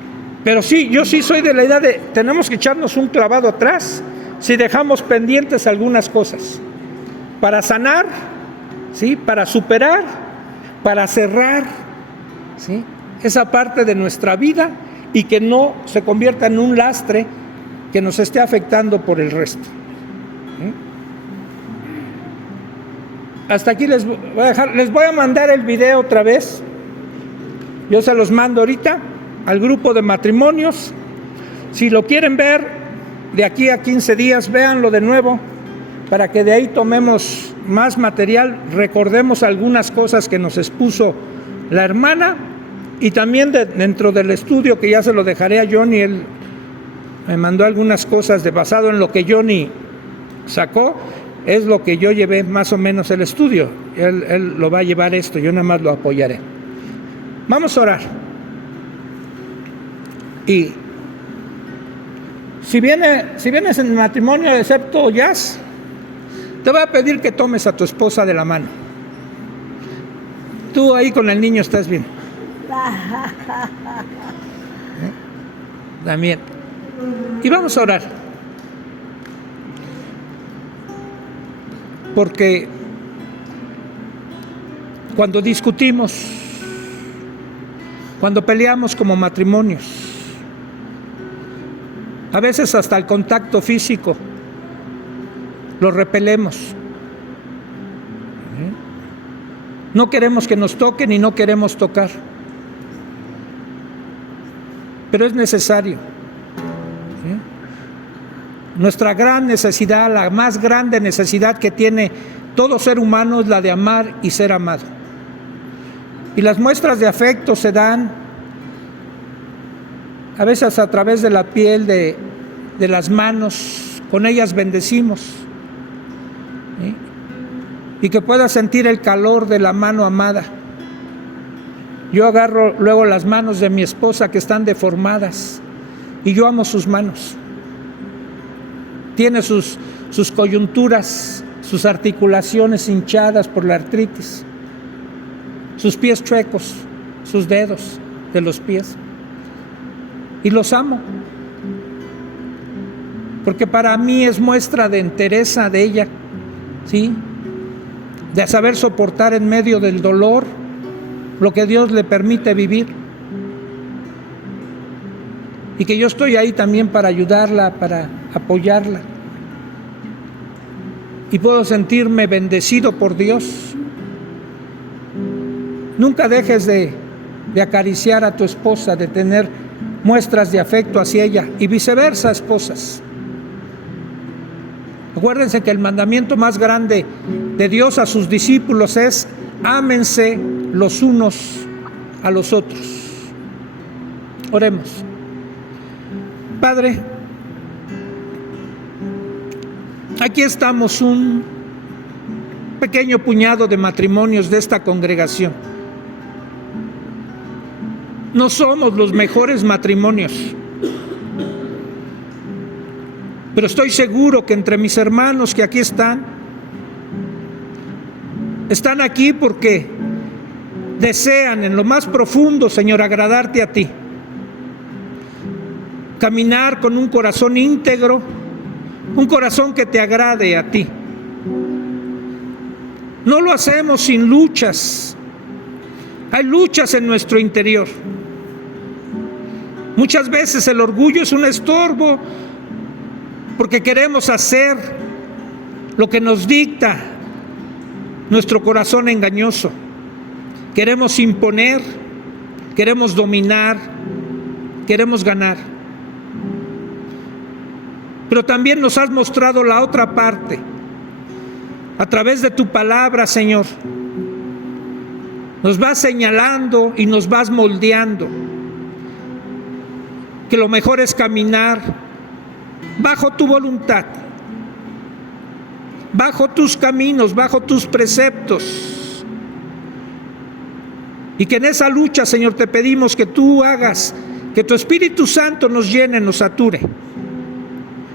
Pero sí, yo sí soy de la idea de tenemos que echarnos un clavado atrás si dejamos pendientes algunas cosas, para sanar, ¿sí? Para superar, para cerrar, ¿sí? Esa parte de nuestra vida, y que no se convierta en un lastre que nos esté afectando por el resto. ¿Sí? Hasta aquí les voy a dejar. Les voy a mandar el video otra vez. Yo se los mando ahorita al grupo de matrimonios. Si lo quieren ver de aquí a 15 días, véanlo de nuevo, para que de ahí tomemos más material, recordemos algunas cosas que nos expuso la hermana, y también dentro del estudio, que ya se lo dejaré a Johnny. Él me mandó algunas cosas basado en lo que Johnny sacó, es lo que yo llevé más o menos el estudio. Él lo va a llevar esto, yo nada más lo apoyaré. Vamos a orar. Y si vienes en matrimonio, excepto Jazz, te voy a pedir que tomes a tu esposa de la mano. Tú ahí con el niño estás bien. También. Y vamos a orar. Porque cuando discutimos, cuando peleamos como matrimonios, a veces hasta el contacto físico lo repelemos. No queremos que nos toquen y no queremos tocar. Pero es necesario. Nuestra gran necesidad, la más grande necesidad que tiene todo ser humano, es la de amar y ser amado. Y las muestras de afecto se dan a veces a través de la piel, de las manos. Con ellas bendecimos, ¿sí? Y que puedas sentir el calor de la mano amada. Yo agarro luego las manos de mi esposa que están deformadas, y yo amo sus manos. Tiene sus coyunturas, sus articulaciones hinchadas por la artritis, sus pies chuecos, sus dedos de los pies. Y los amo, porque para mí es muestra de entereza de ella, ¿sí? De saber soportar en medio del dolor lo que Dios le permite vivir. Y que yo estoy ahí también para ayudarla, para apoyarla. Y puedo sentirme bendecido por Dios. Nunca dejes de acariciar a tu esposa, de tener muestras de afecto hacia ella, y viceversa, esposas. Acuérdense que el mandamiento más grande de Dios a sus discípulos es: ámense los unos a los otros. Oremos. Padre, aquí estamos un pequeño puñado de matrimonios de esta congregación. No somos los mejores matrimonios, pero estoy seguro que entre mis hermanos que aquí están aquí porque desean en lo más profundo, Señor, agradarte a ti. Caminar con un corazón íntegro, un corazón que te agrade a ti. No lo hacemos sin luchas. Hay luchas en nuestro interior. Muchas veces el orgullo es un estorbo porque queremos hacer lo que nos dicta nuestro corazón engañoso. Queremos imponer, queremos dominar, queremos ganar. pero también nos has mostrado la otra parte. A través de tu palabra, Señor, nos vas señalando y nos vas moldeando. Que lo mejor es caminar bajo tu voluntad, bajo tus caminos, bajo tus preceptos. Y que en esa lucha, Señor, te pedimos que tú hagas, que tu Espíritu Santo nos llene, nos sature.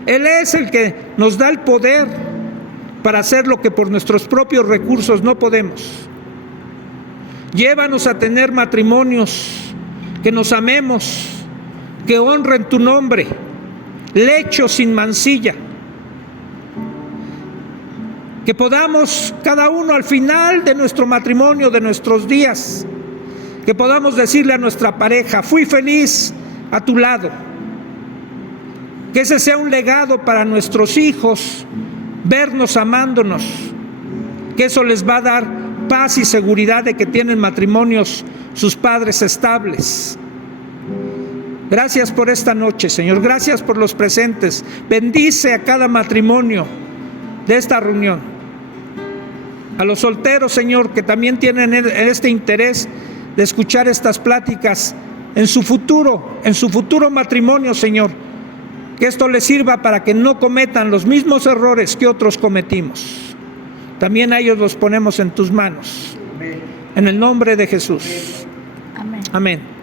Él es el que nos da el poder para hacer lo que por nuestros propios recursos no podemos. Llévanos a tener matrimonios que nos amemos, que honren tu nombre, lecho sin mancilla. Que podamos cada uno al final de nuestro matrimonio, de nuestros días, que podamos decirle a nuestra pareja: fui feliz a tu lado. Que ese sea un legado para nuestros hijos, vernos amándonos. Que eso les va a dar paz y seguridad de que tienen matrimonios sus padres estables. Gracias por esta noche, Señor. Gracias por los presentes. Bendice a cada matrimonio de esta reunión. A los solteros, Señor, que también tienen este interés de escuchar estas pláticas en su futuro matrimonio, Señor. Que esto les sirva para que no cometan los mismos errores que otros cometimos. También a ellos los ponemos en tus manos. En el nombre de Jesús. Amén. Amén.